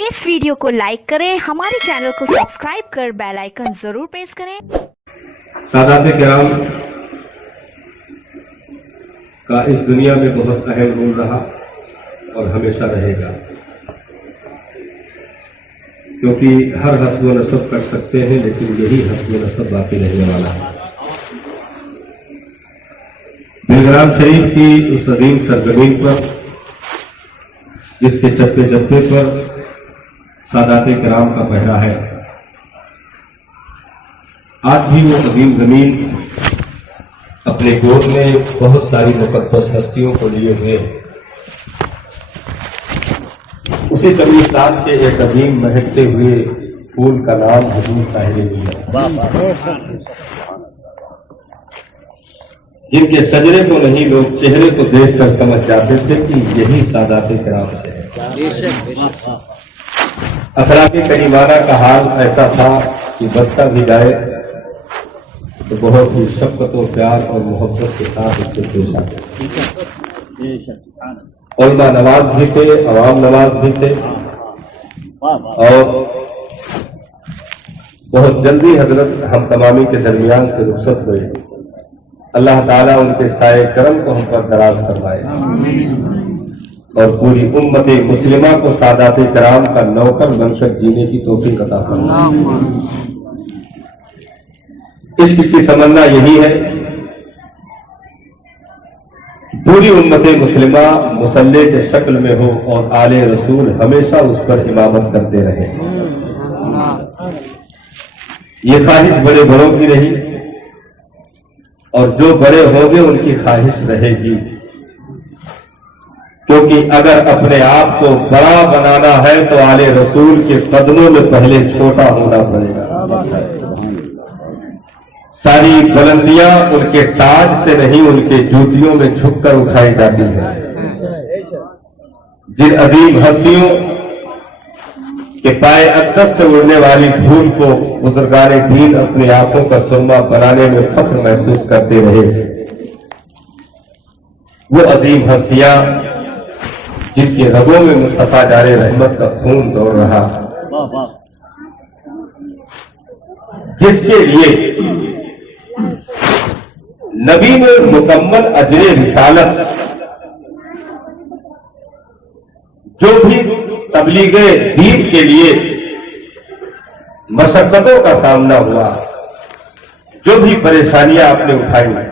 इस वीडियो को लाइक करें, हमारे चैनल को सब्सक्राइब कर बेल आइकन जरूर प्रेस करें। सादात किराम का इस दुनिया में बहुत अहम रोल रहा और हमेशा रहेगा, क्योंकि हर हस्ब व नसब कर सकते हैं, लेकिन यही हस्ब व नसब बाकी रहने वाला है। दिलग्राम शरीफ की उस अजीम सरजमीन पर जिसके चप्पे चप्पे पर सादात किराम का पहरा है, आज भी वो अजीम जमीन अपने गोद में बहुत सारी मुकद्दस हस्तियों को लिए हुए हैं। उसी कब्रिस्तान के एक अजीम महकते हुए फूल का नाम हुजूर साहिब, जिनके सजरे को नहीं लोग चेहरे को देखकर समझ जाते थे कि यही सादात किराम से है। अखलाकी करीमाना का हाल ऐसा था कि बच्चा भी जाए तो बहुत ही शफ़क़त और प्यार और मोहब्बत के साथ उससे पेश आते। उलमा नवाज भी थे, अवाम नवाज भी थे, और बहुत जल्दी हजरत हम तमामी के दरमियान से रुखसत हुए। अल्लाह ताला उनके साए करम को हम पर दराज फरमाए और पूरी उम्मत मुस्लिमा को सादात किराम का नौकर बनकर जीने की तौफीक अता फरमाए। इश्क की तमन्ना यही है कि पूरी उम्मत मुस्लिमा मुसल्ले के शक्ल में हो और आले रसूल हमेशा उस पर इमामत करते रहे। ये ख्वाहिश बड़े बड़ों की रही और जो बड़े होंगे उनकी ख्वाहिश रहेगी, क्योंकि अगर अपने आप को बड़ा बनाना है तो आले रसूल के कदमों में पहले छोटा होना पड़ेगा। सारी बुलंदियां उनके ताज से नहीं, उनके जूतियों में झुककर उठाई जाती है। जिन अजीम हस्तियों के पाए अक़दस से उड़ने वाली धूल को बुजुर्गाने दीन अपनी आंखों का सुरमा बनाने में फख्र महसूस करते रहे, वो अजीम हस्तियां जिनके रगों में मुस्तफा जारे रहमत का खून दौड़ रहा, जिसके लिए नबी ने मुकम्मल अजरे रिसालत, जो भी तबलीगे दीन के लिए मशक्कतों का सामना हुआ, जो भी परेशानियां आपने उठाई,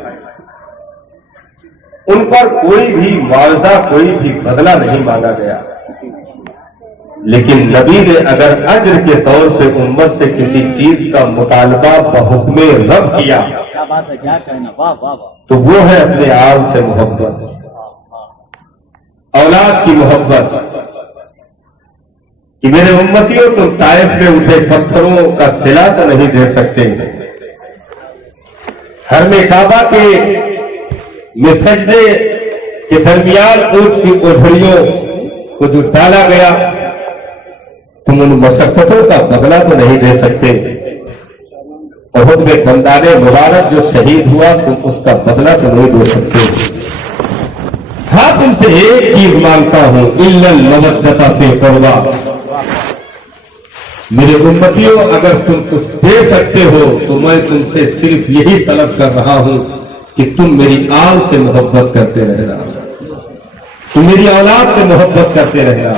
उन पर कोई भी मुआवजा, कोई भी बदला नहीं मांगा गया। लेकिन नबी ने अगर अज्र के तौर पे उम्मत से किसी चीज का मुतालबा बहुक्मे रब किया, क्या कहना, वाह वाह वाह, तो वो है अपने आल से मोहब्बत, औलाद की मोहब्बत, कि मेरे उम्मतियों तुम ताइफ में उठे पत्थरों का सिला तो नहीं दे सकते। हर में काबा के में सजदे के दरमियान ऊंट की ओढ़ड़ियों को जो डाला गया, तुम उन मशक्कतों का बदला तो नहीं दे सकते। उहद में बंदाने मुबारक जो शहीद हुआ, तुम उसका बदला तो नहीं दे सकते। हाँ, तुमसे एक चीज मांगता हूं, इल्लल मवद्दता फी क़ुर्बा। मेरे उम्मतियों, अगर तुम कुछ दे सकते हो तो मैं तुमसे सिर्फ यही तलब कर रहा हूं कि तुम मेरी आल से मोहब्बत करते रहना, तुम मेरी औलाद से मोहब्बत करते रहना।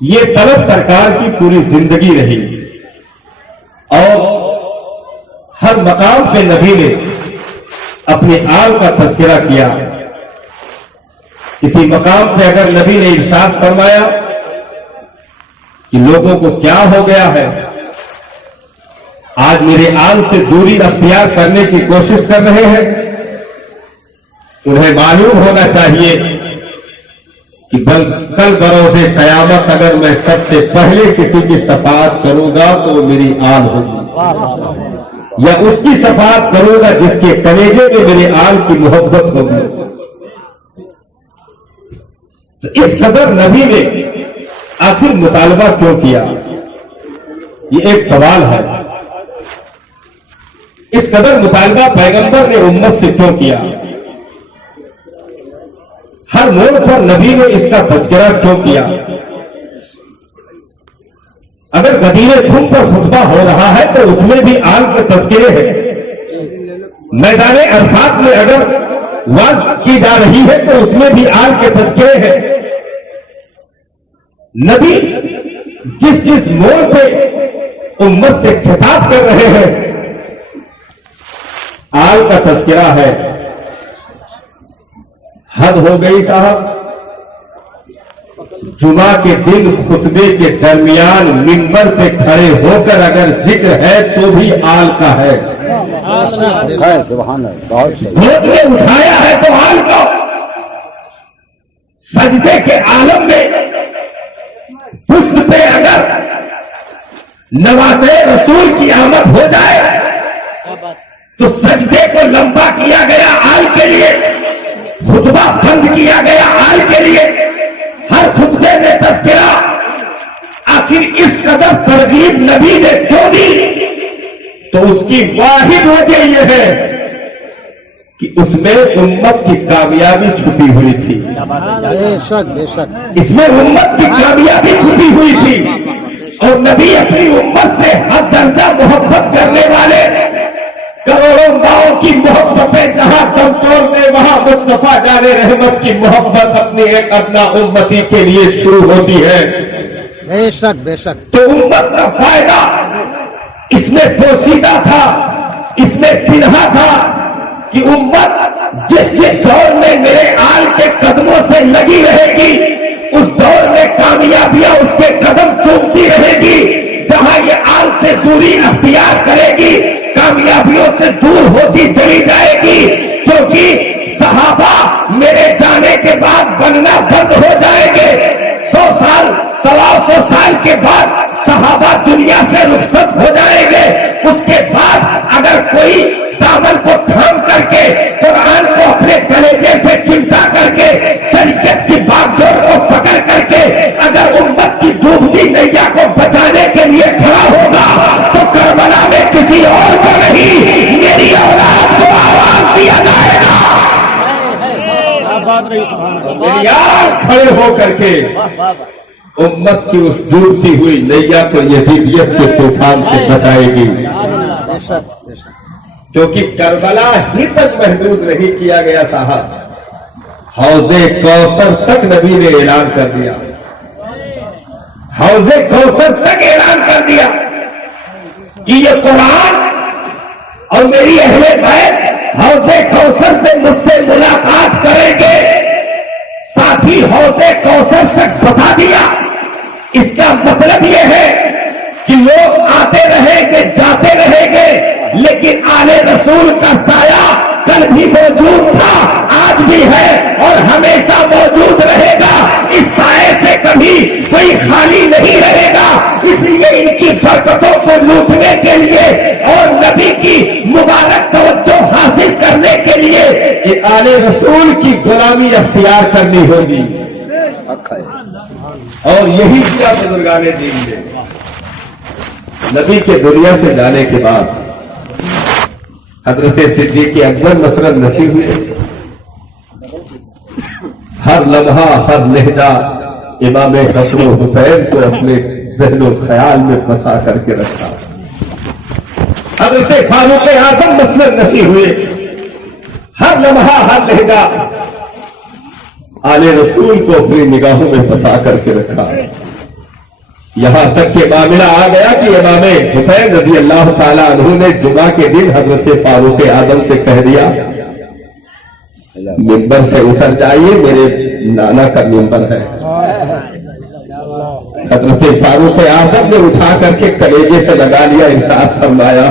ये तलब सरकार की पूरी जिंदगी रही और हर मकाम पे नबी ने अपनी आल का तज़किरा किया। किसी मकाम पे अगर नबी ने इरशाद फरमाया कि लोगों को क्या हो गया है, आज मेरे आल से दूरी अख्तियार करने की कोशिश कर रहे हैं, उन्हें मालूम होना चाहिए कि कल बरोज़े क़यामत अगर मैं सबसे पहले किसी की शफाअत करूंगा तो वो मेरी आल होगी, या उसकी शफाअत करूंगा जिसके कलेजे में मेरे आल की मोहब्बत होगी। तो इस कदर नबी ने आखिर मुतालबा क्यों किया, ये एक सवाल है। इस कदर मुतालबा पैगंबर ने उम्मत से क्यों किया, हर मोड़ पर नबी ने इसका तज़किरा क्यों किया? اگر غدیر خم پر خطبہ ہو رہا ہے تو اس میں بھی آل کے تذکرے ہیں. میدان عرفات میں اگر واز کی جا رہی ہے تو اس میں بھی آل کے تذکرے ہیں. نبی جس جس موڑ پہ امت سے خطاب کر رہے ہیں آل کا تذکرہ ہے. حد ہو گئی صاحب. جمعہ کے دن خطبے کے درمیان منبر پہ کھڑے ہو کر اگر ذکر ہے تو بھی آل کا ہے. دھوت نے اٹھایا ہے تو آل کا. سجدے کے عالم میں پشت پہ اگر نواز رسول کی آمد ہو جائے تو سجدے کو لمبا کیا گیا آل کے لیے, خطبہ بند کیا گیا آل کے لیے. ہر خطبے میں تذکرہ. آخر اس قدر ترغیب نبی نے کیوں دی؟ تو اس کی واحد وجہ یہ ہے کہ اس میں امت کی کامیابی چھپی ہوئی تھی. اس میں امت کی کامیابی چھپی ہوئی تھی. اور نبی اپنی امت سے حد درجہ محبت کرنے والے, کروڑوں گاؤں کی محبتیں جہاں دم توڑنے وہاں مصطفیٰ جان رحمت کی محبت اپنی ایک ادنا امتی کے لیے شروع ہوتی ہے. بے شک بے شک. تو امت کا فائدہ اس میں پوشیدہ تھا, اس میں تنہا تھا کہ امت جس جس دور میں میرے آل کے قدموں سے لگی رہے گی اس دور میں کامیابیاں اس کے قدم چومتی رہے گی. جہاں یہ آل سے دوری اختیار کرے گی کامیابیوں سے دور ہوتی چلی جائے گی. کیونکہ صحابہ میرے جانے کے بعد بننا بند ہو جائیں گے. 100 سال 125 سال کے بعد صحابہ دنیا سے رخصت ہو جائیں گے. اس کے بعد اگر کوئی دامن کو تھام کر کے قرآن کو اپنے کلیجے سے چمٹا کر کے شریعت کی باغ ڈور کو پکڑ کر کے اگر امت کی ڈوبتی نیا کو بچانے کے لیے کھڑا ہوگا تو کربلا میں کسی اور کو نہیں میری اولاد کو آواز دیا جائے گا. میری آنکھ کھڑے ہو کر کے امت کی اس ڈوبتی ہوئی نیا کو یزیدیت کے طوفان سے بچائے گی. کیونکہ کربلا ہی تک محدود نہیں کیا گیا صاحب, حوض کوثر تک نبی نے اعلان کر دیا. حوض کوثر تک اعلان کر دیا کہ یہ قرآن اور میری اہل بیت حوض کوثر سے مجھ سے ملاقات کریں گے. ساتھی حوض کوثر تک بتا دیا. اس کا مطلب یہ ہے کہ لوگ آتے رہیں گے جاتے رہیں گے لیکن آل رسول کا سایہ کل بھی موجود تھا, آج بھی ہے اور ہمیشہ موجود رہے گا. اس سائے سے کبھی کوئی خالی نہیں رہے گا. اس لیے ان کی برکتوں کو لوٹنے کے لیے اور نبی کی مبارک توجہ حاصل کرنے کے لیے یہ آل رسول کی غلامی اختیار کرنی ہوگی. اور یہی کیا بزرگان دین نے نبی کے دنیا سے جانے کے بعد حضرت صدیق اکبر مثلاً نصیب ہوئے. ہر لمحہ ہر لہجہ امام حسن و حسین کو اپنے ذہن و خیال میں بسا کر کے رکھا. حضرت فاروق اعظم مثلاً نصیب ہوئے. ہر لمحہ ہر لہجہ آل رسول کو اپنی نگاہوں میں بسا کر کے رکھا. یہاں تک کہ معاملہ آ گیا کہ امام حسین رضی اللہ تعالیٰ عنہ نے جمعہ کے دن حضرت فاروق اعظم سے کہہ دیا ممبر سے اتر جائیے, میرے نانا کا ممبر ہے. حضرت فاروق اعظم نے اٹھا کر کے کلیجے سے لگا لیا, ارشاد فرمایا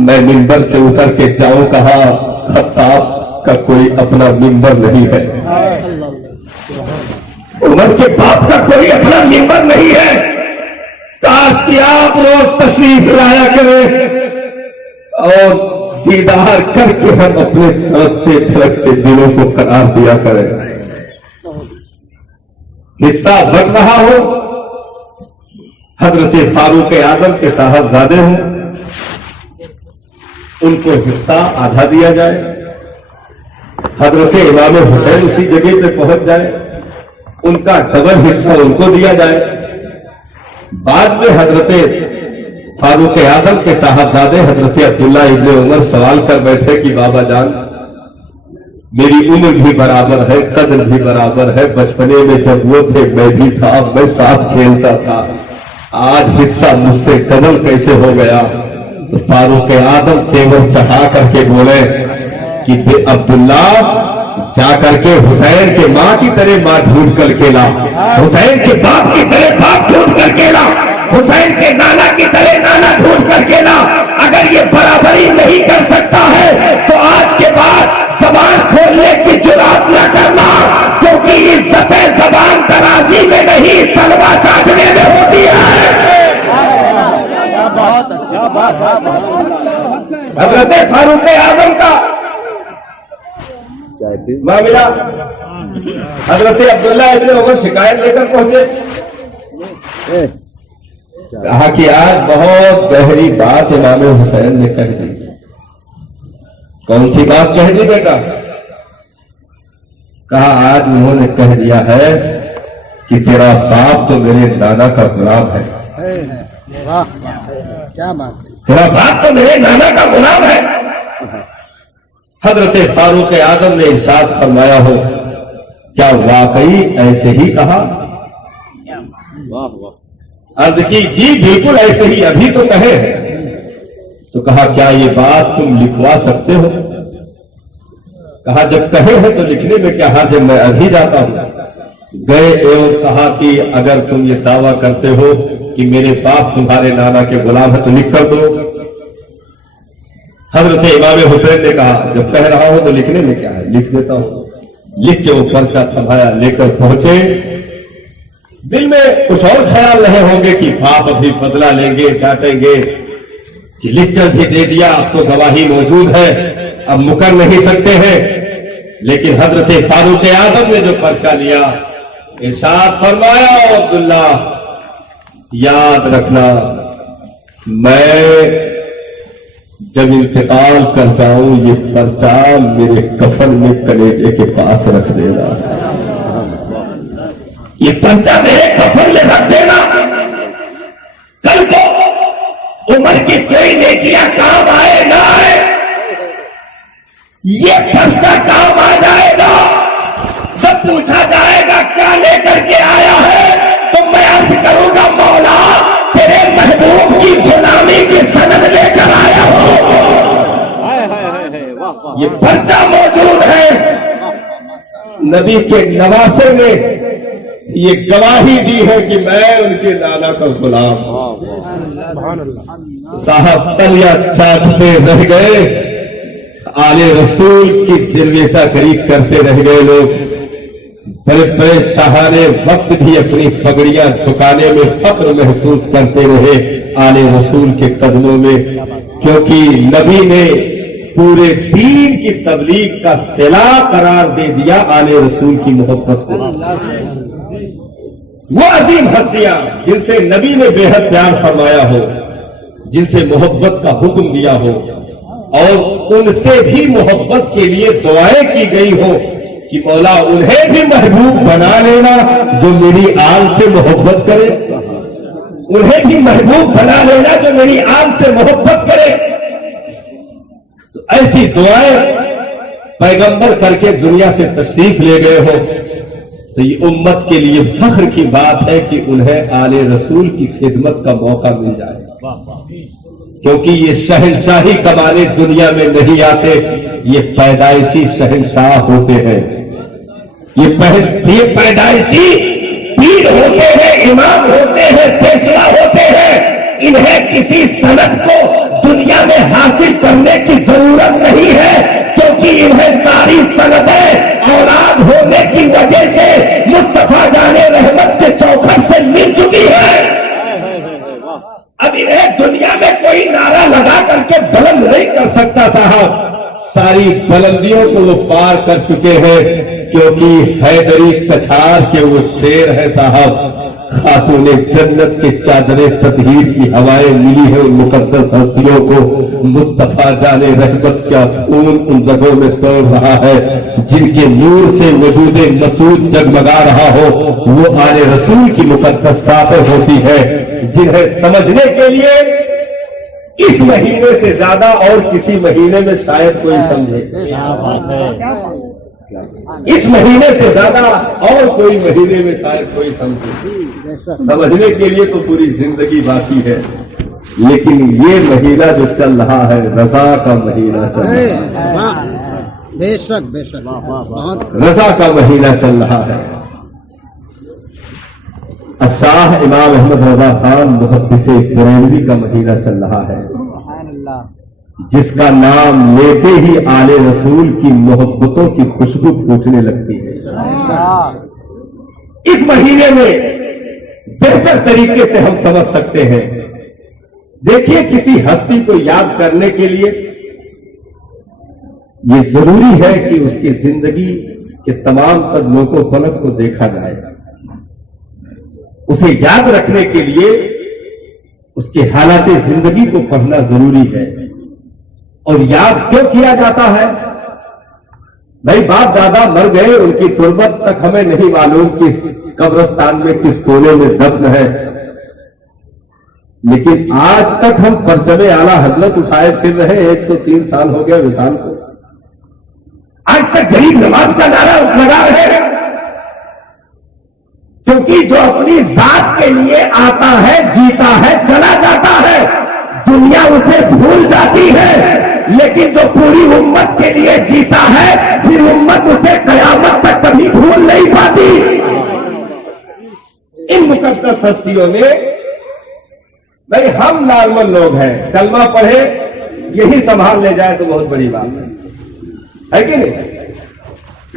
میں ممبر سے اتر کے جاؤں, کہا خطاب کا کوئی اپنا ممبر نہیں ہے, عمر کے باپ کا کوئی اپنا ممبر نہیں ہے. کاش کہ آپ روز تشریف لایا کریں اور دیدار کر کے ہم اپنے تڑپتے تھڑکتے دلوں کو قرار دیا کریں. حصہ بٹ رہا ہو حضرت فاروق اعظم کے صاحبزادے ہوں, ان کو حصہ آدھا دیا جائے. حضرت امام حسین اسی جگہ پہ پہنچ جائے, ان کا ڈبل حصہ ان کو دیا جائے. بعد میں حضرت फारूक आजम के साहबजादे हजरत अब्दुल्ला इब्ने उमर सवाल कर बैठे कि बाबा जान, मेरी उम्र भी बराबर है, कद्र भी बराबर है, बचपने में जब वो थे मैं भी था, मैं साथ खेलता था, आज हिस्सा मुझसे कदम कैसे हो गया? तो फारूक आजम तेवर चढ़ा करके बोले कि अब्दुल्ला जा करके हुसैन के माँ की तरह माँ ढूंढ करके ला, हुसैन के बाप की तरह बाप ढूंढ करके ला, हुसैन के नाना की तरह नाना ढूंढ करके ला। अगर ये बराबरी नहीं कर सकता है तो आज के बाद जबान खोलने की जुर्रत न करना, क्योंकि इज्जत जबान तराजी में नहीं तलवा चाटने में होती है। बहुत अच्छा, हजरत फारूक आजम का मामला हजरत अब्दुल्ला इब्ने उमर शिकायत लेकर पहुंचे, कहा कि आज बहुत गहरी बात इमाम हुसैन ने कह दी। कौन सी बात कह दी बेटा? कहा आज उन्होंने कह दिया है कि तेरा बाप तो मेरे नाना का गुलाम है। वाह, क्या बात है। तेरा बाप तो मेरे नाना का गुलाम है। हजरत फारूक आजम ने इरशाद फरमाया हो, क्या वाकई ऐसे ही कहा? वाह वाह। अर्ज की जी बिल्कुल ऐसे ही, अभी तो कहे। तो कहा क्या ये बात तुम लिखवा सकते हो? कहा जब कहे हैं तो लिखने में क्या हर्ज है, मैं अभी जाता हूं। गए और कहा कि अगर तुम ये दावा करते हो कि मेरे बाप तुम्हारे नाना के गुलाम है तो लिख कर दो। हजरत इमाम हुसैन ने कहा जब कह रहा हूं तो लिखने में क्या है, लिख देता हूं। लिख के वो पर्चा थमाया, लेकर पहुंचे। दिल में कुछ और ख्याल रहे होंगे कि बाप अभी बदला लेंगे, डांटेंगे, कि लिखकर भी दे दिया, अब तो गवाही मौजूद है, अब मुकर नहीं सकते हैं। लेकिन हजरत फारूक आजम ने जो पर्चा लिया, इरशाद फरमाया अब्दुल्ला याद रखना, मैं जब इंतकाल कर जाऊं ये पर्चा मेरे कफन में कलेजे के पास रख देना, ये पर्चा मेरे कफन में रख देना। कल को उम्र की कोई नेकियां काम आए ना आए, ये पर्चा काम आ जाएगा। जब पूछा जाएगा क्या लेकर के आया है, तो मैं अर्ज करूंगा मौला तेरे महबूब की गुलामी की सनद लेकर आया हूं। वाह वाह। ये पर्चा मौजूद है। नबी के नवासे ने ये गवाही दी है कि मैं उनके नाना का गुलाम हूं। साहब तलिया चाटते रह गए, आले रसूल की दिलवेसा करीब करते रह गए लोग। बड़े बड़े शाहाने वक्त भी अपनी पगड़ियां झुकाने में फख्र महसूस करते रहे आले रसूल के कदमों में, क्योंकि नबी ने पूरे दीन की तबलीग का सिला करार दे दिया आले रसूल की मोहब्बत को। वो अजीम हस्तियां जिनसे नबी ने बेहद प्यार फरमाया हो, जिनसे मोहब्बत का हुक्म दिया हो, और उनसे भी मोहब्बत के लिए दुआएं की गई हो कि मौला उन्हें भी महबूब बना लेना जो मेरी आल से मोहब्बत करे, उन्हें भी महबूब बना लेना जो मेरी आल से मोहब्बत करे। तो ऐसी दुआएं पैगंबर करके दुनिया से तशरीफ ले गए हो, तो ये उम्मत के लिए फख्र की बात है कि उन्हें आले रसूल की खिदमत का मौका मिल जाए, क्योंकि ये शहंशाही कमाने दुनिया में नहीं आते, ये पैदाइशी शहंशाह होते हैं। ये पैदाइशी पीर होते हैं, इमाम होते हैं, फैसला होते हैं। इन्हें किसी सनद को दुनिया में हासिल करने की जरूरत नहीं है, क्योंकि इन्हें सारी सनदें औलाद होने की वजह से मुस्तफा जाने रहमत के चौखट से मिल चुकी है। अब इन्हें दुनिया में कोई नारा लगा करके बुलंद नहीं कर सकता साहब। सारी बुलंदियों को वो पार कर चुके हैं, क्योंकि हैदरी कछार के वो शेर है साहब। खातूने जन्नत के चादरे ततहीर की हवाएं मिली है उन मुकद्दस हस्तियों को। मुस्तफा जाने रहमत का खून उन जगहों में तोड़ रहा है। جن کے نور سے وجود مسعود جگمگا رہا ہو، وہ آل رسول کی مقدس ذاتیں ہوتی ہے، جنہیں سمجھنے کے لیے اس مہینے سے زیادہ اور کسی مہینے میں شاید کوئی سمجھے، اس مہینے سے زیادہ اور کوئی مہینے میں شاید کوئی سمجھے۔ سمجھنے کے لیے تو پوری زندگی باقی ہے، لیکن یہ مہینہ جو چل رہا ہے رضا کا مہینہ چل رہا ہے، بے شک بے شک، بہت رضا کا مہینہ چل رہا ہے۔ شاہ امام احمد رضا خان محدث بریلوی کا مہینہ چل رہا ہے، جس کا نام لیتے ہی آل رسول کی محبتوں کی خوشبو پھوٹنے لگتی ہے۔ اس مہینے میں بہتر طریقے سے ہم سمجھ سکتے ہیں۔ دیکھیے، کسی ہستی کو یاد کرنے کے لیے یہ ضروری ہے کہ اس کی زندگی کے تمام تر لوگوں فلک کو دیکھا جائے۔ اسے یاد رکھنے کے لیے اس کے حالات زندگی کو پڑھنا ضروری ہے۔ اور یاد کیوں کیا جاتا ہے؟ بھائی باپ دادا مر گئے، ان کی تربت تک ہمیں نہیں معلوم کس قبرستان میں کس کونے میں دفن ہے، لیکن آج تک ہم پرچم اعلی حضرت اٹھائے پھر رہے۔ 103 سال ہو گیا وصال کو، آج تک غریب نواز کا نعرہ لگا رہے ہیں، کیونکہ جو اپنی ذات کے لیے آتا ہے، جیتا ہے، چلا جاتا ہے، دنیا اسے بھول جاتی ہے، لیکن جو پوری امت کے لیے جیتا ہے پھر امت اسے قیامت تک کبھی بھول نہیں پاتی۔ ان مقدس ہستیوں میں بھائی ہم نارمل لوگ ہیں، کلمہ پڑھے یہی سنبھال لے جائے تو بہت بڑی بات ہے کہ نہیں؟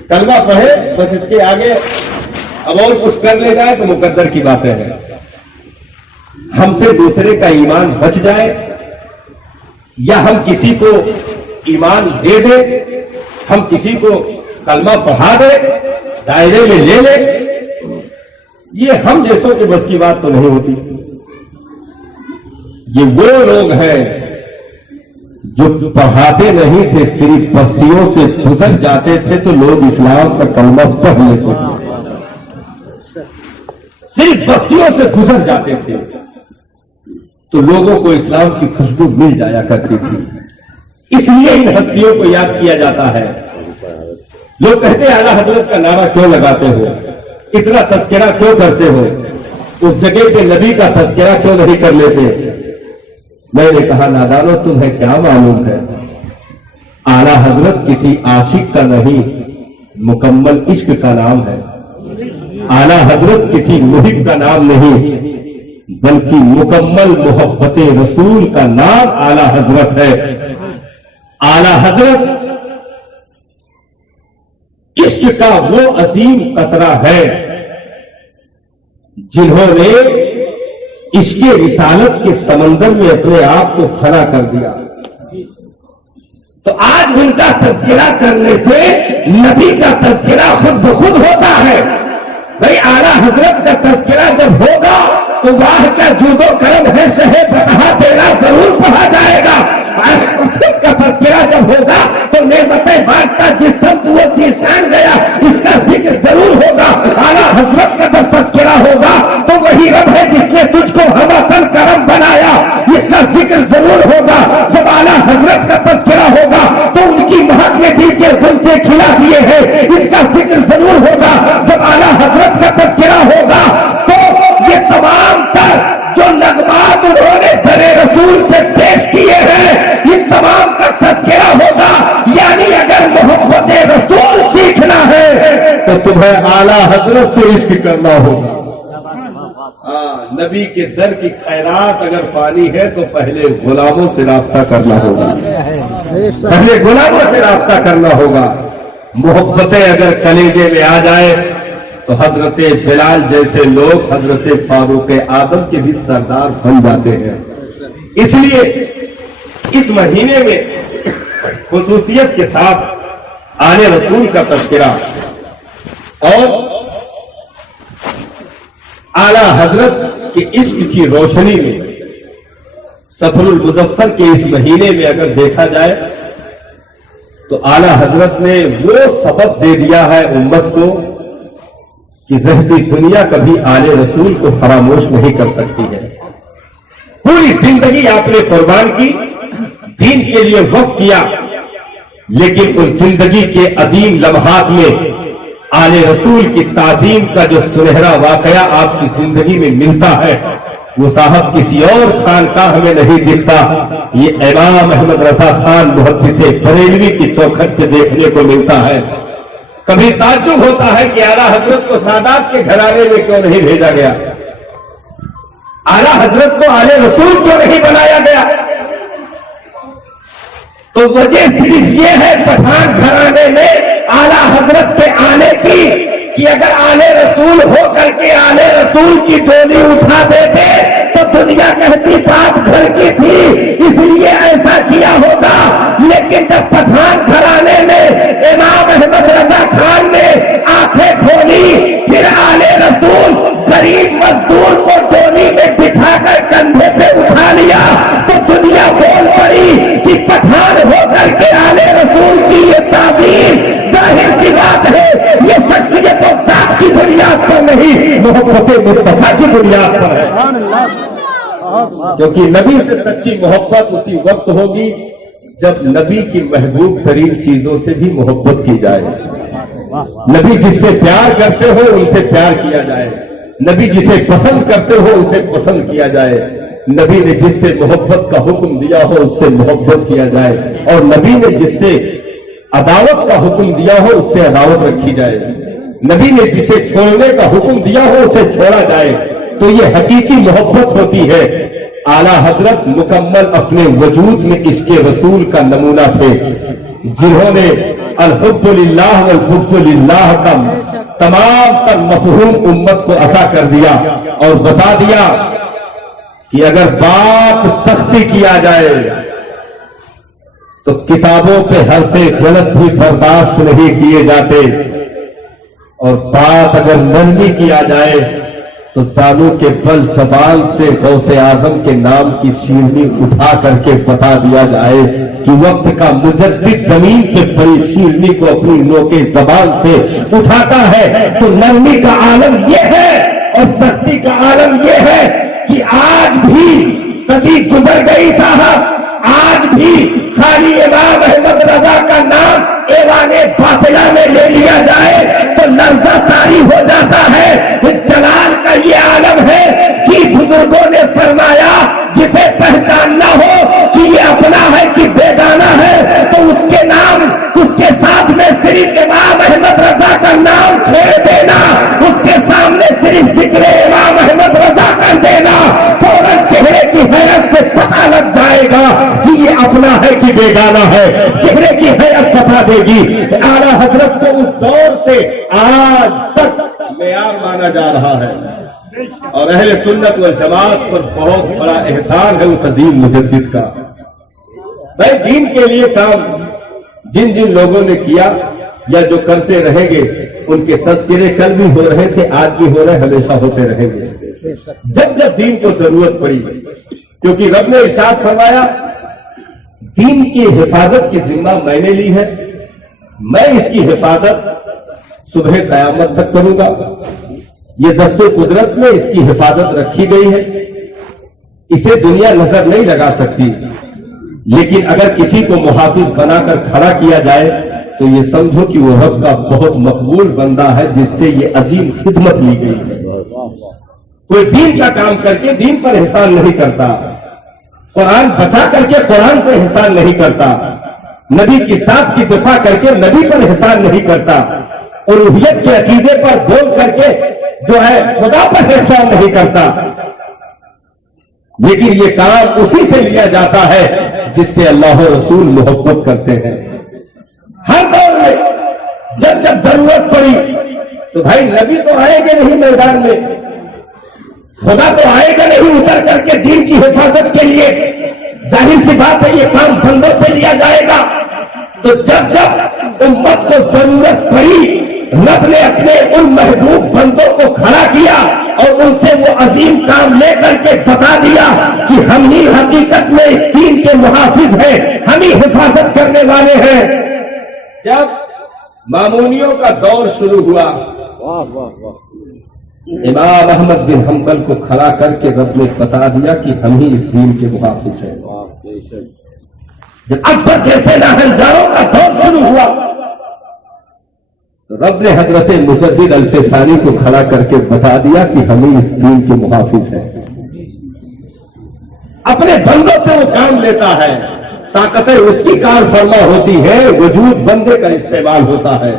کلمہ پڑھے بس، اس کے آگے اب اور کچھ کر لے جائے تو مقدر کی باتیں ہیں۔ ہم سے دوسرے کا ایمان بچ جائے یا ہم کسی کو ایمان دے دیں، ہم کسی کو کلمہ پڑھا دیں، دائرے میں لے لیں، یہ ہم جیسوں کے بس کی بات تو نہیں ہوتی۔ یہ وہ لوگ ہیں جو پڑھاتے نہیں تھے، صرف بستیوں سے گزر جاتے تھے تو لوگ اسلام کا کلمہ پڑھ لیتے تھے، صرف بستیوں سے گزر جاتے تھے تو لوگوں کو اسلام کی خوشبو مل جایا کرتی تھی۔ اس لیے ان ہستیوں کو یاد کیا جاتا ہے۔ لوگ کہتے ہیں اعلیٰ حضرت کا نعرہ کیوں لگاتے ہو، اتنا تذکرہ کیوں کرتے ہو، اس جگہ پہ نبی کا تذکرہ کیوں نہیں کر لیتے؟ میں نے کہا نادانو، تمہیں کیا معلوم ہے، اعلیٰ حضرت کسی عاشق کا نہیں، مکمل عشق کا نام ہے۔ اعلیٰ حضرت کسی محب کا نام نہیں، بلکہ مکمل محبت رسول کا نام اعلیٰ حضرت ہے۔ اعلیٰ حضرت عشق کا وہ عظیم قطرہ ہے جنہوں نے عشق رسالت کے سمندر میں اپنے آپ کو کھڑا کر دیا۔ تو آج ان کا تذکرہ کرنے سے نبی کا تذکرہ خود بخود ہوتا ہے۔ بھائی اعلیٰ حضرت کا تذکرہ جب ہوگا تو واہ کا جود و کرم ہے، شہ فتح تیرا ضرور پڑھا جائے گا۔ حضرت کا تذکرہ جب ہوگا تو نعمتیں بانٹتا جس سمت وہ جیسان گیا، اس کا ذکر ضرور ہوگا۔ اعلیٰ حضرت کا جب تذکرہ ہوگا تو وہی رب ہے جس نے تجھ کو ہوا تن کرم بنایا، اس کا ذکر ضرور ہوگا۔ جب اعلیٰ حضرت کا تذکرہ ہوگا تو ان کی مہک نے دل کے غنچے کھلا دیے ہیں، اس کا ذکر ضرور ہوگا۔ جب اعلیٰ حضرت کا تذکرہ ہوگا تو یہ تمام تر جو نغمات انہوں نے در رسول پہ پیش کیے ہیں، ان تمام کا تذکرہ ہوگا۔ یعنی اگر محبت رسول سیکھنا ہے تو تمہیں اعلیٰ حضرت سے عشق کرنا ہوگا۔ نبی کے در کی خیرات اگر پانی ہے تو پہلے غلاموں سے رابطہ کرنا ہوگا، پہلے غلاموں سے رابطہ کرنا ہوگا۔ محبتیں اگر کلیجے میں آ جائے تو حضرت بلال جیسے لوگ حضرت فاروق اعظم کے بھی سردار بن جاتے ہیں۔ اس لیے اس مہینے میں خصوصیت کے ساتھ آل رسول کا تذکرہ اور اعلیٰ حضرت کے عشق کی روشنی میں سفر المظفر کے اس مہینے میں اگر دیکھا جائے تو اعلی حضرت نے وہ سبق دے دیا ہے امت کو کہ رہتی دنیا کبھی آل رسول کو فراموش نہیں کر سکتی ہے. پوری زندگی آپ نے قربان کی، دین کے لیے وقف کیا، لیکن ان زندگی کے عظیم لمحات میں آل رسول کی تعظیم کا جو سنہرا واقعہ آپ کی زندگی میں ملتا ہے وہ صاحب کسی اور خانقاہ میں نہیں دکھتا. یہ امام احمد رضا خان محدث بریلوی کی چوکھٹ پہ دیکھنے کو ملتا ہے. کبھی تعجب ہوتا ہے کہ اعلیٰ حضرت کو سادات کے گھرانے میں کیوں نہیں بھیجا گیا، اعلیٰ حضرت کو آل رسول کیوں نہیں بنایا گیا. تو وجہ صرف یہ ہے پٹھان گھرانے میں اعلیٰ حضرت کے آنے کی کہ اگر آل رسول ہو کر کے آل رسول کی ڈولی اٹھا دیتے تو دنیا کہتی بات گھر کی تھی، اس لیے ایسا کیا ہوگا. لیکن جب پٹھان گھرانے میں امام احمد رضا خان نے آنکھیں کھولی، پھر آل رسول غریب مزدور کو ڈولی میں بٹھا کر کندھے پہ اٹھا لیا تو دنیا بول پڑی کہ پٹھان ہو کر کے آل رسول کی یہ تعظیم ظاہر سی بات ہے یہ شخصیت و ذات کی بنیاد پر نہیں، محبت مصطفیٰ کی بنیاد پر ہے. کیونکہ نبی سے سچی محبت اسی وقت ہوگی جب نبی کی محبوب ترین چیزوں سے بھی محبت کی جائے. نبی جس سے پیار کرتے ہو ان سے پیار کیا جائے، نبی جسے پسند کرتے ہو اسے پسند کیا جائے، نبی نے جس سے محبت کا حکم دیا ہو اس سے محبت کیا جائے، اور نبی نے جس سے عداوت کا حکم دیا ہو اس سے عداوت رکھی جائے، نبی نے جسے چھوڑنے کا حکم دیا ہو اسے چھوڑا جائے. تو یہ حقیقی محبت ہوتی ہے. اعلیٰ حضرت مکمل اپنے وجود میں عشق رسول کا نمونہ تھے، جنہوں نے الحب للہ والبغض للہ کا تمام تر مفہوم امت کو عطا کر دیا اور بتا دیا کہ اگر بات سختی کیا جائے تو کتابوں پہ حرف غلط بھی برداشت نہیں کیے جاتے، اور بات اگر نرمی کیا جائے تو سالوں کے بل زبان سے غوث اعظم کے نام کی شیرنی اٹھا کر کے بتا دیا جائے کہ وقت کا مجدد زمین پہ پڑی شیرنی کو اپنی نوکے زبان سے اٹھاتا ہے. تو نرمی کا عالم یہ ہے اور سختی کا عالم یہ ہے کہ آج بھی صدی گزر گئی صاحب، آج بھی خالی امام احمد رضا کا نام ایوان باطلہ میں لے لیا جائے تو لرزہ طاری ہو جاتا ہے. جلال کا یہ عالم ہے کہ بزرگوں نے فرمایا جسے پہچاننا ہو کہ یہ اپنا ہے کہ بیگانہ ہے تو اس کے نام اس کے ساتھ میں صرف امام احمد رضا کا نام چھیڑ دینا، اس کے سامنے صرف ذکر امام احمد رضا کر دینا، فوراً چہرے کی حیرت سے پتہ لگ جائے گا کہ یہ اپنا ہے کہ بیگانہ ہے. چہرے کی حیرت بتا دے گی. اعلیٰ حضرت کو اس دور سے آج تک معیار مانا جا رہا ہے، اور اہل سنت والجماعت پر بہت بڑا احسان ہے اس عظیم مجدد کا. بھائی دین کے لیے کام جن جن لوگوں نے کیا یا جو کرتے رہیں گے ان کے تذکرے کل بھی ہو رہے تھے، آج بھی ہو رہے، ہمیشہ ہوتے رہیں گے جب جب دین کو ضرورت پڑی. کیونکہ رب نے ارشاد فرمایا دین کی حفاظت کی ذمہ میں نے لی ہے، میں اس کی حفاظت صبح قیامت تک کروں گا. یہ دست قدرت میں اس کی حفاظت رکھی گئی ہے، اسے دنیا نظر نہیں لگا سکتی، لیکن اگر کسی کو محافظ بنا کر کھڑا کیا جائے تو یہ سمجھو کہ وہ رب کا بہت مقبول بندہ ہے جس سے یہ عظیم خدمت لی گئی ہے. کوئی دین کا کام کر کے دین پر احسان نہیں کرتا، قرآن بچا کر کے قرآن پر احسان نہیں کرتا، نبی کی ذات کی دفاع کر کے نبی پر احسان نہیں کرتا، الوہیت کے عقیدے پر بول کر کے جو ہے خدا پر احسان نہیں کرتا. لیکن یہ کام اسی سے لیا جاتا ہے جس سے اللہ و رسول محبت کرتے ہیں. ہر دور میں جب جب ضرورت پڑی تو بھائی نبی تو آئے گے نہیں میدان میں، خدا تو آئے گا نہیں اتر کر کے دین کی حفاظت کے لیے. ظاہر سی بات ہے یہ کام بندوں سے لیا جائے گا. تو جب جب امت کو ضرورت پڑی رب نے اپنے ان محبوب بندوں کو کھڑا کیا اور ان سے وہ عظیم کام لے کر کے بتا دیا کہ ہم ہی حقیقت میں اس دین کے محافظ ہیں، ہم ہی حفاظت کرنے والے ہیں. जब मामूनियों का दौर शुरू हुआ, वाह वाह वाह इमाम अहमद बिन हम्बल को खड़ा करके रब ने बता दिया कि हम ही इस दीन के मुहाफिज हैं। वाह बेशक जब अकबर जैसे नाहनजारों का दौर शुरू हुआ तो रब ने हजरत मुजद्दिद अल्फसानी को खड़ा करके बता दिया कि हम ही इस दीन के मुहाफिज हैं। अपने बंदों से वो काम लेता है, ताकतें उसकी कार फरमा होती है, वजूद बंदे का इस्तेमाल होता है।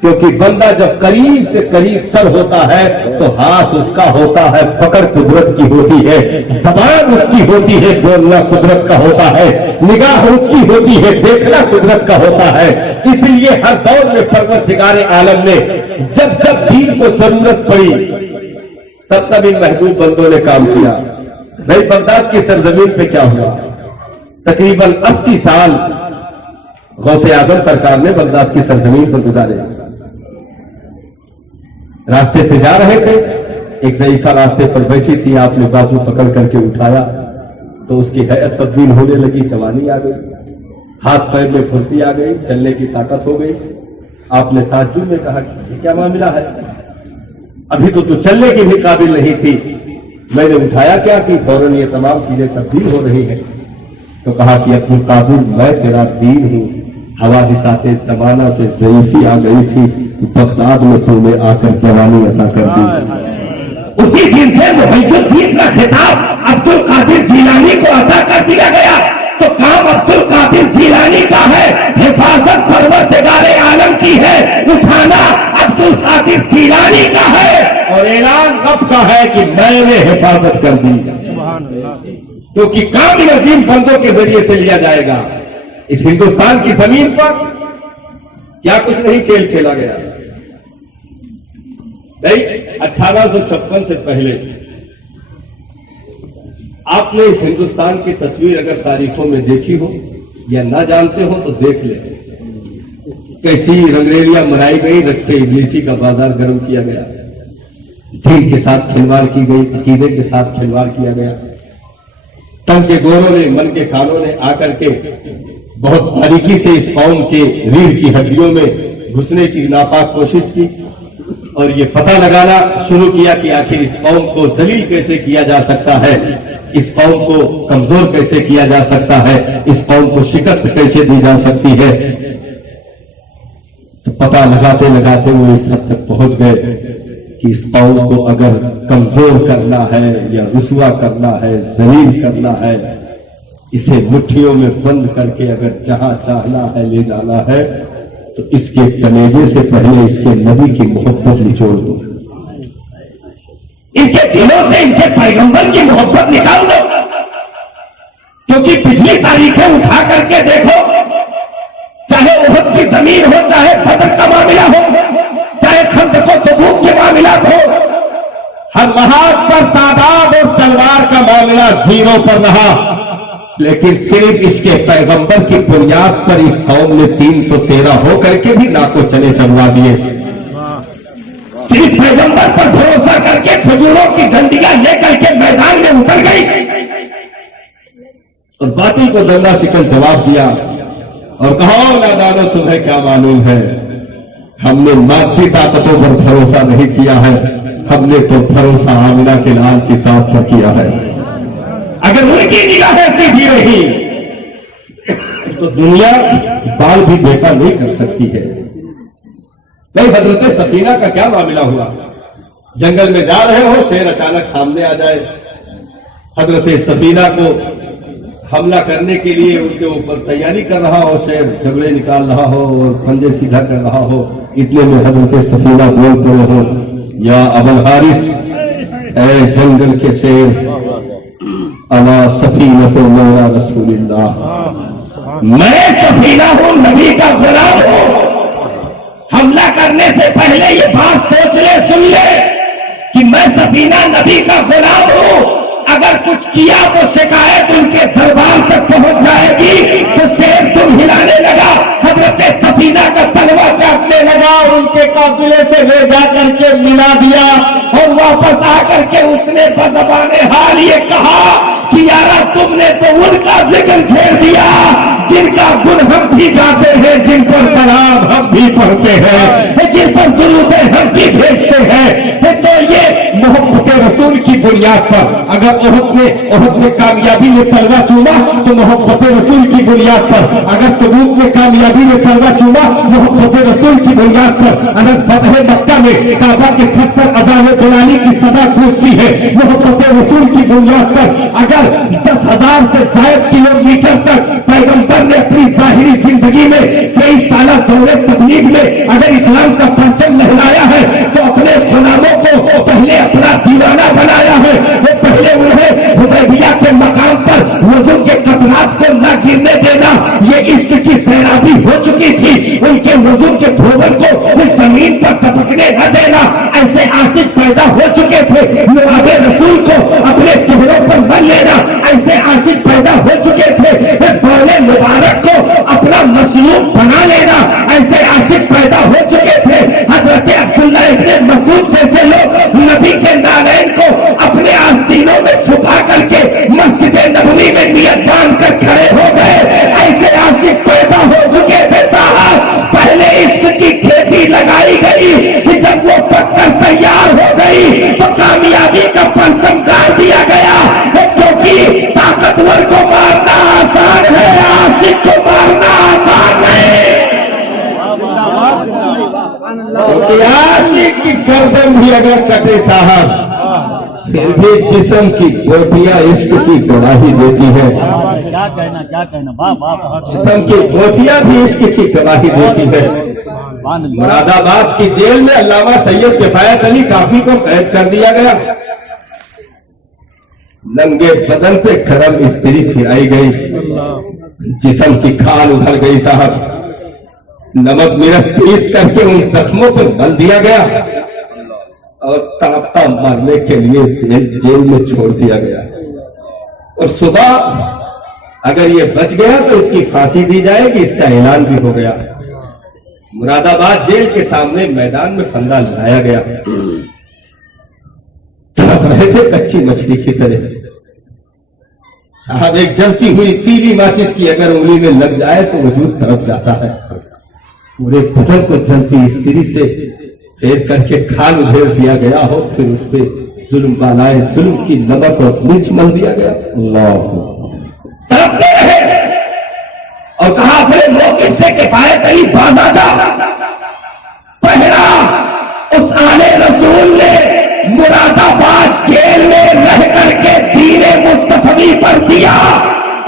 क्योंकि बंदा जब करीब से करीब तर होता है तो हाथ उसका होता है, पकड़ कुदरत की होती है, जबान उसकी होती है, बोलना कुदरत का होता है, निगाह उसकी होती है, देखना कुदरत का होता है। इसलिए हर दौर में परवरदिगारे आलम ने जब जब दीन को जरूरत पड़ी तब तब इन महबूब बंदों ने काम किया। भाई बगदाद की सरजमीन पे क्या हुआ? तकरीबन 80 साल गौसे आजम सरकार ने बगदाद की सरजमीन पर गुजारे। रास्ते से जा रहे थे, एक ज़ईफ़ा रास्ते पर बैठी थी, आपने बाजू पकड़ करके उठाया तो उसकी हैयत तब्दील होने लगी, जवानी आ गई, हाथ पैर में फुर्ती आ गई, चलने की ताकत हो गई। आपने ताज्जुब में कहा कि क्या मामला है, अभी तो तू चलने की भी काबिल नहीं थी, मैंने उठाया क्या कि फौरन ये तमाम चीजें तब्दील हो रही हैं। तो कहा कि अब्दुल कादिर मैं तेरा दीन हूं, हवादिसाते जमाना से ज़ईफ़ी आ गई थी, बगदाद में तूने आकर जवानी अता कर दी। उसी दिन से मुहय्यिद्दीन का खिताब अब्दुल कादिर जीलानी को अता कर दिया गया। तो काम अब्दुल कादिर जीलानी का है, हिफाजत परवरदिगारे आलम की है, उठाना अब्दुल कादिर जीलानी का है और ऐलान रब का है कि मैंने हिफाजत कर दी। क्योंकि काम इन अजीम बंदों के जरिए से लिया जाएगा। इस हिंदुस्तान की जमीन पर क्या कुछ नहीं खेल खेला गया। नहीं, 1856 से पहले आपने इस हिंदुस्तान की तस्वीर अगर तारीखों में देखी हो या ना जानते हो तो देख ले, कैसी रंगरेलियां मनाई गई, रक्से इब्लीसी का बाजार गर्म किया गया, दीन के साथ खिलवाड़ की गई, अकीदे के साथ खिलवाड़ किया गया। तन के गोरों ने, मन के कानों ने आकर के बहुत बारीकी से इस कौम के रीढ़ की हड्डियों में घुसने की नापाक कोशिश की और ये पता लगाना शुरू किया कि आखिर इस कौम को जलील कैसे किया जा सकता है, इस कौम को कमजोर कैसे किया जा सकता है, इस कौम को शिकस्त कैसे दी जा सकती है। तो पता लगाते लगाते वो इस हद तक पहुंच गए कि इस कौम को अगर कमजोर करना है या रुसवा करना है, जलील करना है, इसे मुट्ठियों में बंद करके अगर जहां चाहना है ले जाना है तो इसके कलेजे से पहले इसके नबी की मोहब्बत निचोड़ दो, इनके दिलों से इनके पैगंबर की मोहब्बत निकाल दो। क्योंकि पिछली तारीखें उठा करके देखो, चाहे उहद की जमीन हो, चाहे बदर का मामला हो, चाहे खंदक और तबूक के मामला हो, हर लहाज पर तादाद और तलवार का मामला जीरो पर रहा। लेकिन सिर्फ इसके पैगंबर की बुनियाद पर इस कौम ने 313 होकर के भी नाको चले चलवा दिए। सिर्फ पैगंबर पर भरोसा करके खजूरों की डंडियां लेकर के मैदान में उतर गई और बातिल को दंगा शिकन जवाब दिया और कहा, नादानो तुम्हें क्या मालूम है, हमने मादी ताकतों पर भरोसा नहीं किया है, हमने तो भरोसा आमिना के लाल की साथ पर किया है। अगर उनकी निगाहें सीधी रही तो दुनिया बाल भी बेटा नहीं कर सकती है। भाई हजरत सफीना का क्या मामला हुआ? जंगल में जा रहे हो, शेर अचानक सामने आ जाए, हजरत सफीना को हमला करने के लिए उनके ऊपर तैयारी कर रहा हो, शेर जबड़े निकाल रहा हो और पंजे सीधा कर रहा हो, इतने में हजरत सफीना बोल पड़े हो, या अबुल हारिस, ऐ जंगल के शेर, अला सफीना तो मौला रसूलुल्लाह, मैं सफीना हूं, नबी का गुलाम हूं। हमला करने से पहले ये बात सोच ले, सुन ले कि मैं सफीना नबी का गुलाम हूं। अगर कुछ किया तो शिकायत उनके दरबार तक पहुंच जाएगी। तो शेर तुम हिलाने लगा, हजरत सफीना का तलवा चाटने लगा, उनके काफिले से ले जाकर के मिला दिया और वापस आकर के उसने बज़बाने हाल ये कहा कि यारा तुमने तो उनका जिक्र छेड़ दिया जिनका गुण हम भी गाते हैं, जिन पर सलाम हम भी पढ़ते हैं, जिन पर दुरूद हम भी भेजते हैं। तो ये मोहब्बत रसूल की बुनियाद पर अगर ओहद में कामयाबी ने तलवा चूमा तो मोहब्बत रसूल की बुनियाद पर, अगर तबूक में कामयाबी ने तलवा चूमा मोहब्बत रसूल की बुनियाद पर, अगर फतह मक्का में काबा के छत पर अज़ान बिलाली की सदा गूंजती है मोहब्बत रसूल की बुनियाद पर, अगर 10,000 से ज्यादा किलोमीटर तक पैगंबर ने अपनी जाहिरी जिंदगी में 23 साल दौरे तबलीग में अगर इस्लाम का परचम लहराया है तो अपने गुलामों को पहले अपना दीवाना बनाया है। वो पहले उन्हें हुदैबिया के मकाम पर वजू के कतरात को न गिरने देना, ये इश्क की सैराबी हो चुकी थी, उनके वजू के धोबन को जमीन पर टपकने न देना, ऐसे आशिक पैदा हो चुके थे। मुरादे रसूल को अपने चेहरों पर न लेना, ऐसे आशिक पैदा हो चुके थे। बौले मुबारक को अपना मसलूम बना लेना, ऐसे आशिक पैदा हो चुके थे। हजरत अब्दुल्ला इब्ने मसूद जैसे लोग नबी के नालैन को अपने आस्तीनों में छुपा करके मस्जिद नबवी में नियत बांध कर खड़े हो गए, ऐसे आशिक पैदा हो चुके थे साहब। पहले इश्क की खेती लगाई गई, जब वो पककर तैयार हो गई तो कामयाबी का परचम गाड़ दिया गया, क्योंकि ताकतवर को मारना आसान है, आशिक को मारना आसान नहीं। क्योंकि आशिक की गर्दन भी अगर कटे साहब फिर भी जिस्म की गोटियां इश्क की गवाही देती है। क्या कहना वाह वाह। जिस्म की गोटियां भी इश्क की गवाही देती है। मुरादाबाद की जेल में अल्लामा सैयद किफायत अली काफी को कैद कर दिया गया। नंगे बदन पे गरम स्त्री फिराई गई, जिस्म की खाल उभर गई साहब। नमक मिर्च पीस करके उन जख्मों पर मल दिया गया और तड़पता मरने के लिए जेल में छोड़ दिया गया। और सुबह अगर ये बच गया तो इसकी फांसी दी जाएगी, इसका ऐलान भी हो गया। मुरादाबाद जेल के सामने मैदान में फंदा लगाया गया, तड़प रहे थे कच्ची मछली की तरह साहब। एक जलती हुई पीली माचिस की अगर उंगली में लग जाए तो वजूद तड़प जाता है। पूरे बदन को जलती स्त्री से फेर करके खाल उधेड़ दिया गया हो, फिर उस पर जुल्म वालाए जुल्म की नमक और मिर्च मल दिया गया। अल्लाह तड़पते रहे और कहा अपने मौके से किफायत अली बाजा जा। पहला उस आले रसूल ने मुरादाबाद जेल में रह करके दीने मुस्तफवी पर दिया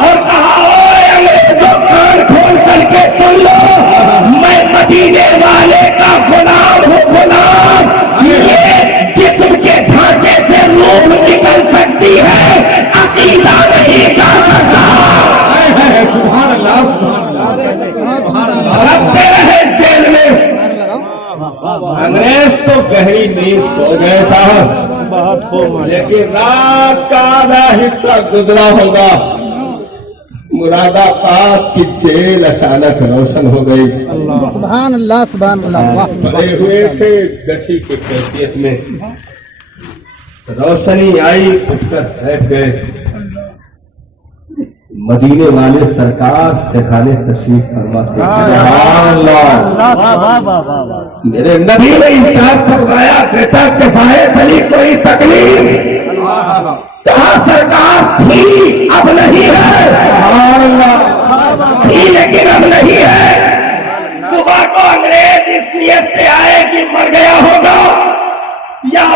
और कहा ओए अंग्रेजों कान खोल करके सुन लो, मैं मदीने वाले का गुलाम हूँ, गुलाम। ये जिस्म के ढांचे से रूह निकल सकती है, अकीदा नहीं जा सकता। रखते रहे जेल में। अंग्रेज तो गहरी नींद सो गए साहब, लेकिन रात का आधा हिस्सा गुजरा होगा। मुरादाबाद की जेल अचानक रोशन हो गई। सुभान अल्लाह सुभान अल्लाह। पड़े हुए थे गशी की कैफियत में, रोशनी आई, उठकर बैठ गए। मदीने वाले सरकार सेखाने तशरीफ फरमाते। मेरे नबी ने इरशाद फरमाया, बेटा किफायत अली कोई तकलीफ? कहा सरकार थी, अब नहीं है। थी लेकिन अब नहीं है। सुबह को अंग्रेज इस नियत से आए कि मर गया होगा या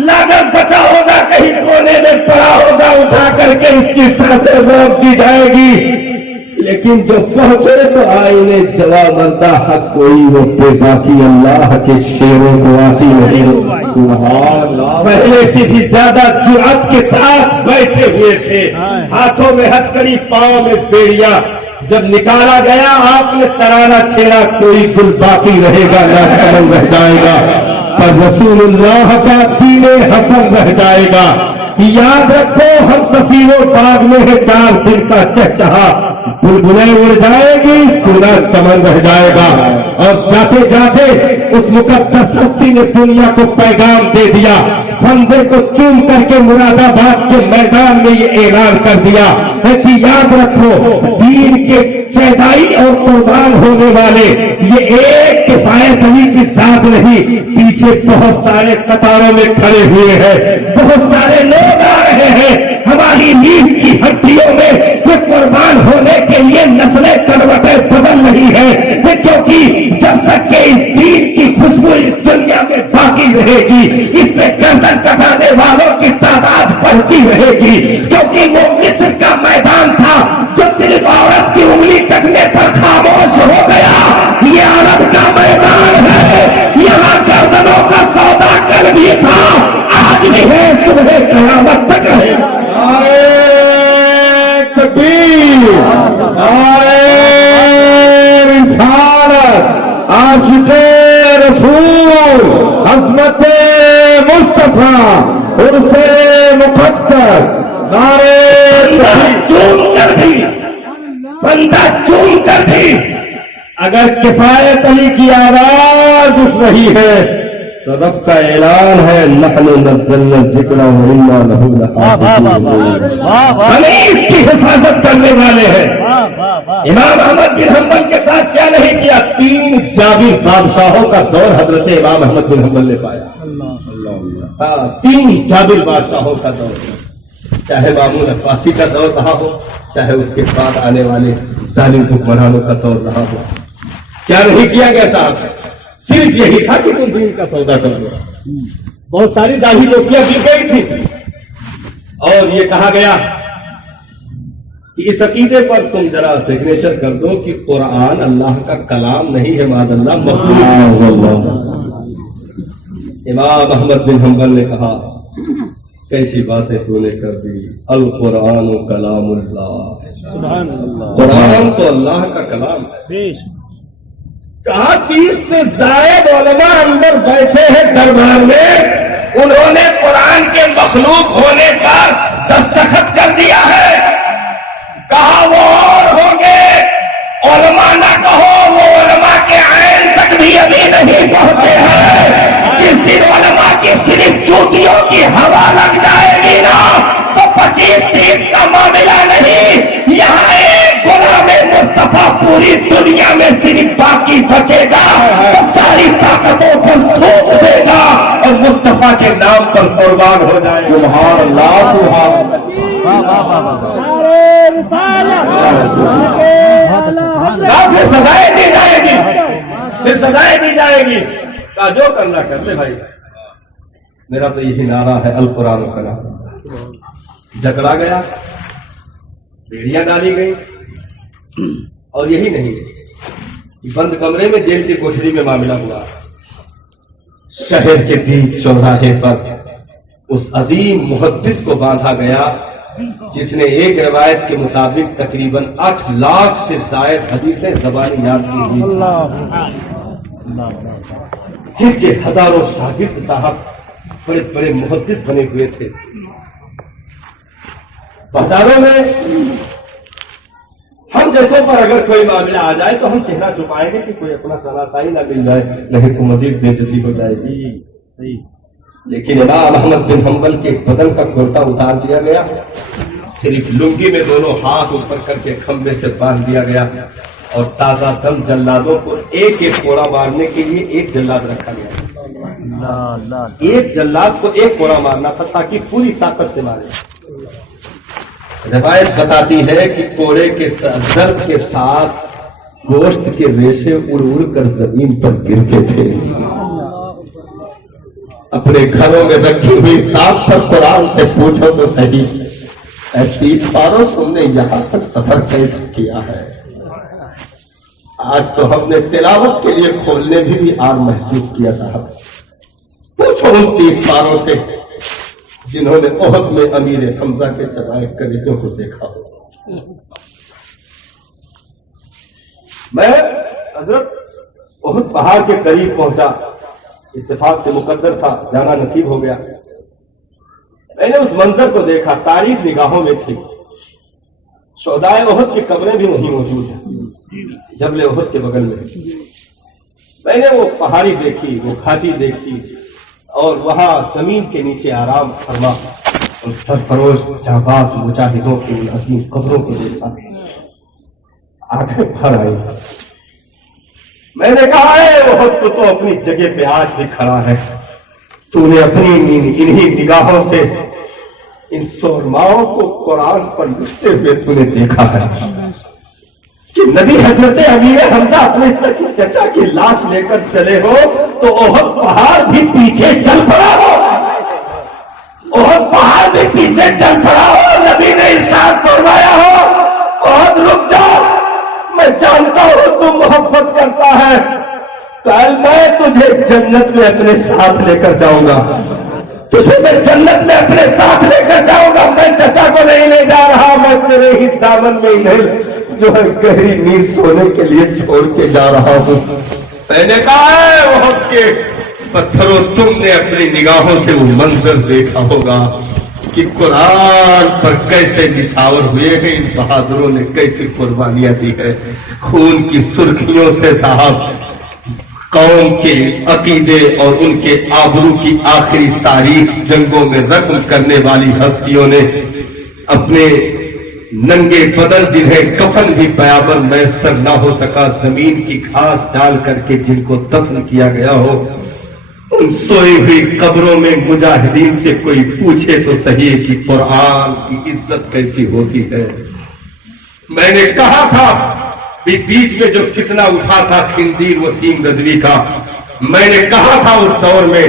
लागत बचा होगा, कहीं कोने में पड़ा होगा, उठा करके इसकी सांसें रोक दी जाएगी। लेकिन जो पहुंचे तो आईने जवाब मरदा हक कोई वो बेबाकी अल्लाह के शेरों को आती नहीं। पहले से भी ज्यादा जुर्अत के साथ बैठे हुए थे, हाथों में हथकड़ी, पांव में बेड़िया। जब निकाला गया आपने तराना छेड़ा, कोई गुल बाकी रहेगा ना चमन रह जाएगा, पर रसूलुल्लाह का दीने हसन रह जाएगा। याद रखो हम सफीरों बाग में है 4 दिन का चहचहा, बुलबुलें उड़ जाएगी, सोना चमन रह जाएगा। और जाते जाते उस मुकद्दस हस्ती ने दुनिया को पैगाम दे दिया, फंदे को चूम करके मुरादाबाद के मैदान में ये ऐलान कर दिया कि याद रखो, दीन के चौधाई और कुर्बान होने वाले ये एक किफायत अली की साथ नहीं, पीछे बहुत सारे कतारों में खड़े हुए हैं, बहुत सारे लोग आ रहे हैं हमारी नींद की हड्डियों में। ये कुर्बान होने के लिए नस्लें करवटें बदल रही है, क्योंकि जब तक के इस दीन की खुशबू इस दुनिया में बाकी रहेगी, इसमें गर्दन कटाने वालों की तादाद बढ़ती रहेगी। क्योंकि वो मिस्र का मैदान था जो सिर्फ औरत की उंगली कटने पर खामोश हो गया, ये अरब का मैदान है, यहाँ गर्दनों का सौदा कल भी था, आज भी है, सुबह कयामत तक रहेगा। आशिक़े रसूल हज़रत मुस्तफा उर्से मुक़द्दस नारे चूम कर दी, बंदा चूम कर दी। अगर किफायत अली की आवाज उठ रही है तो रब का ऐलान है, नहनु नज़्ज़लना ज़िक्र व इन्ना लहू लहाफ़िज़ून। हमें इसकी हिफाजत करने वाले हैं। इमाम अहमद बिन हम्बल के साथ क्या नहीं किया, 3 जाबिर बादशाहों का दौर हजरत इमाम अहमद बिन हम्बल ने पाया। 3 जाबिर बादशाहों का दौर, चाहे मामून अब्बासी का दौर रहा हो, चाहे उसके बाद आने वाले जालिम हुक्मरानों का दौर रहा हो। क्या नहीं किया गया साहब, सिर्फ यही था कि तुम दीन का सौदा कर लो। बहुत सारी दाढ़ी टोपियां दी गई थी और ये कहा गया कि इस अकीदे पर तुम जरा सिग्नेचर कर दो कि कुरान अल्लाह का कलाम नहीं है, मादअल्लाह मखलूक। इमाम अहमद बिन हम्बल ने कहा, कैसी बातें तूने कर दी, अल कुरान कलामुल्लाह, कुरान तो अल्लाह का कलाम है। कहा 30 से जायद उलमा अंदर बैठे हैं दरबार में, उन्होंने कुरान के मखलूक होने का दस्तखत कर दिया है। कहा वो और होंगे, उलमा ना कहो, वो उलमा के आइन तक भी अभी नहीं पहुंचे हैं। जिस दिन उलमा की सिर्फ जूतियों की हवा लग जाएगी ना, तो 25-30 का मामला नहीं, यहाँ एक गुलाम मुस्तफा पूरी दुनिया में सिर्फ बाकी बचेगा, तो सारी ताकतों पर थूक देगा और मुस्तफा के नाम पर कुर्बान हो जाएगा। सुभान अल्लाह, सुभान अल्लाह। फिर सजाएं दी जाएगी, फिर सजाएं दी जाएगी। का जो करना करते भाई, मेरा तो यही नारा है, अल कुरान कलाम। झगड़ा गया, बेड़ियां डाली गई, और यही नहीं, बंद कमरे में जेल की कोठरी में मामला हुआ। शहर के बीच चौराहे पर उस अजीम मुहद्दिस को बांधा गया जिसने एक रवायत के मुताबिक तकरीबन 8 लाख से जायद हदीसें ज़बानी याद की हुई, जिनके हजारों शागिर्द साहब बड़े बड़े मुहद्दिस बने हुए थे। बाजारों में हम जैसों पर अगर कोई मामला आ जाए तो हम चेहरा छुपाएंगे कि कोई अपना शनासाई ना मिल जाए, नहीं तो मजीद बेइज्जती हो जाएगी। लेकिन इमाम अहमद बिन हम्बल के बदन का कुर्ता उतार दिया गया, सिर्फ लुंगी में दोनों हाथ ऊपर करके खंबे से बांध दिया गया, और ताजा दम जल्लादों को एक एक कोड़ा मारने के लिए एक जल्लाद रखा गया। एक जल्लाद को एक कोड़ा मारना था ताकि पूरी ताकत से मारे। रिवायत बताती है कि कोड़े के दर्द के साथ गोश्त के रेशे उड़ उड़ कर जमीन पर गिरते थे। अपने घरों में रखी हुई किताब पर कुरान से पूछो तो सही, 30 पारों तुमने यहां तक सफर कैसे किया है? आज तो हमने तिलावत के लिए खोलने भी आर महसूस किया था। पूछो उन 30 पारों से जिन्होंने ओहद में अमीर हमजा के चलाए कलीजों को देखा हो। मैं हजरत ओहद पहाड़ के करीब पहुंचा, इत्तेफाक से मुकद्दर था, जाना नसीब हो गया। मैंने उस मंजर को देखा, तारीफ निगाहों में थी। शोहदाए ओहद की कब्रें भी वहीं मौजूद हैं, जबल ओहद के बगल में। मैंने वो पहाड़ी देखी, वो घाटी देखी, और वहां जमीन के नीचे आराम फरमा उन सरफरोश जाबाज मुजाहिदों की उन अजीम कब्रों को देखा, आंखें भर आई। मैंने कहा है ओहद तो अपनी जगह पे आज भी खड़ा है, तूने अपनी इन्हीं निगाहों से इन सुरमाओं को कुरान पर लिखते हुए तूने देखा है कि नबी हजरत अमीर हमजा अपने सखी चचा की लाश लेकर चले हो तो ओहद पहाड़ भी पीछे चल पड़ा हो, ओहद पहाड़ भी पीछे चल पड़ा हो। नबी ने इरशाद फरमाया हो ओहद रुक जाओ, मैं जानता हूं तुम मोहब्बत करता है, कल मैं तुझे जन्नत में अपने साथ लेकर जाऊंगा, तुझे मैं जन्नत में अपने साथ लेकर जाऊंगा। मैं चचा को नहीं ले जा रहा, मैं तेरे ही दामन में इन्हें जो है गहरी नींद सोने के लिए छोड़ के जा रहा हूं। मैंने कहा है वो के पत्थरों, तुमने अपनी निगाहों से वो मंजर देखा होगा कि कुरान पर कैसे निछावर हुए हैं इन बहादुरों ने, कैसी कुर्बानियां दी है। खून की सुर्खियों से साहब कौम के अकीदे और उनके आबरू की आखिरी तारीख जंगों में रकम करने वाली हस्तियों ने अपने नंगे बदन जिन्हें कफन भी बयाबर मैसर ना हो सका, जमीन की घास डाल करके जिनको दफन किया गया हो, उन सोई हुई कब्रों में मुजाहिदीन से कोई पूछे तो सही कि कुरान की इज्जत कैसी होती है। मैंने कहा था बीच में जो फितना उठा था खिंजीर वसीम रजवी का, मैंने कहा था उस दौर में,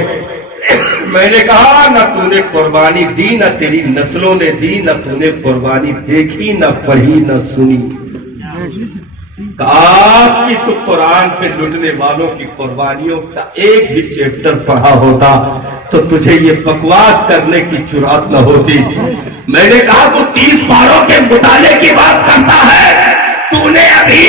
मैंने कहा न तूने कुर्बानी दी, न तेरी नस्लों ने दी, न तूने कुर्बानी देखी, न पढ़ी, न सुनी। काश कि तू कुरान पे लुटने वालों की कुर्बानियों का एक भी चैप्टर पढ़ा होता तो तुझे ये बकवास करने की जुर्रत न होती। मैंने कहा तू 30 पारों के मुताले की बात करता है, तूने अभी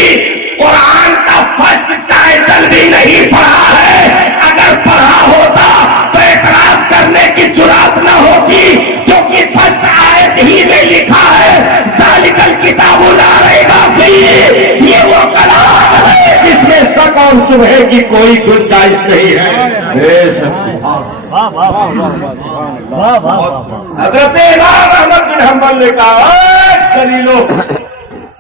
कुरान का फर्स्ट टाइटल भी नहीं पढ़ा है, अगर पढ़ा होता तो एतराज करने की जुर्रत न होती, क्योंकि फर्स्ट आयत ही में लिखा है ज़ालिकल किताबु ला रैब फीह, ये वो कलाम है जिसमें शक और शुबहे की कोई गुंजाइश नहीं है। हज़रत इमाम अहमद बिन हंबल ने कहा दलीलो,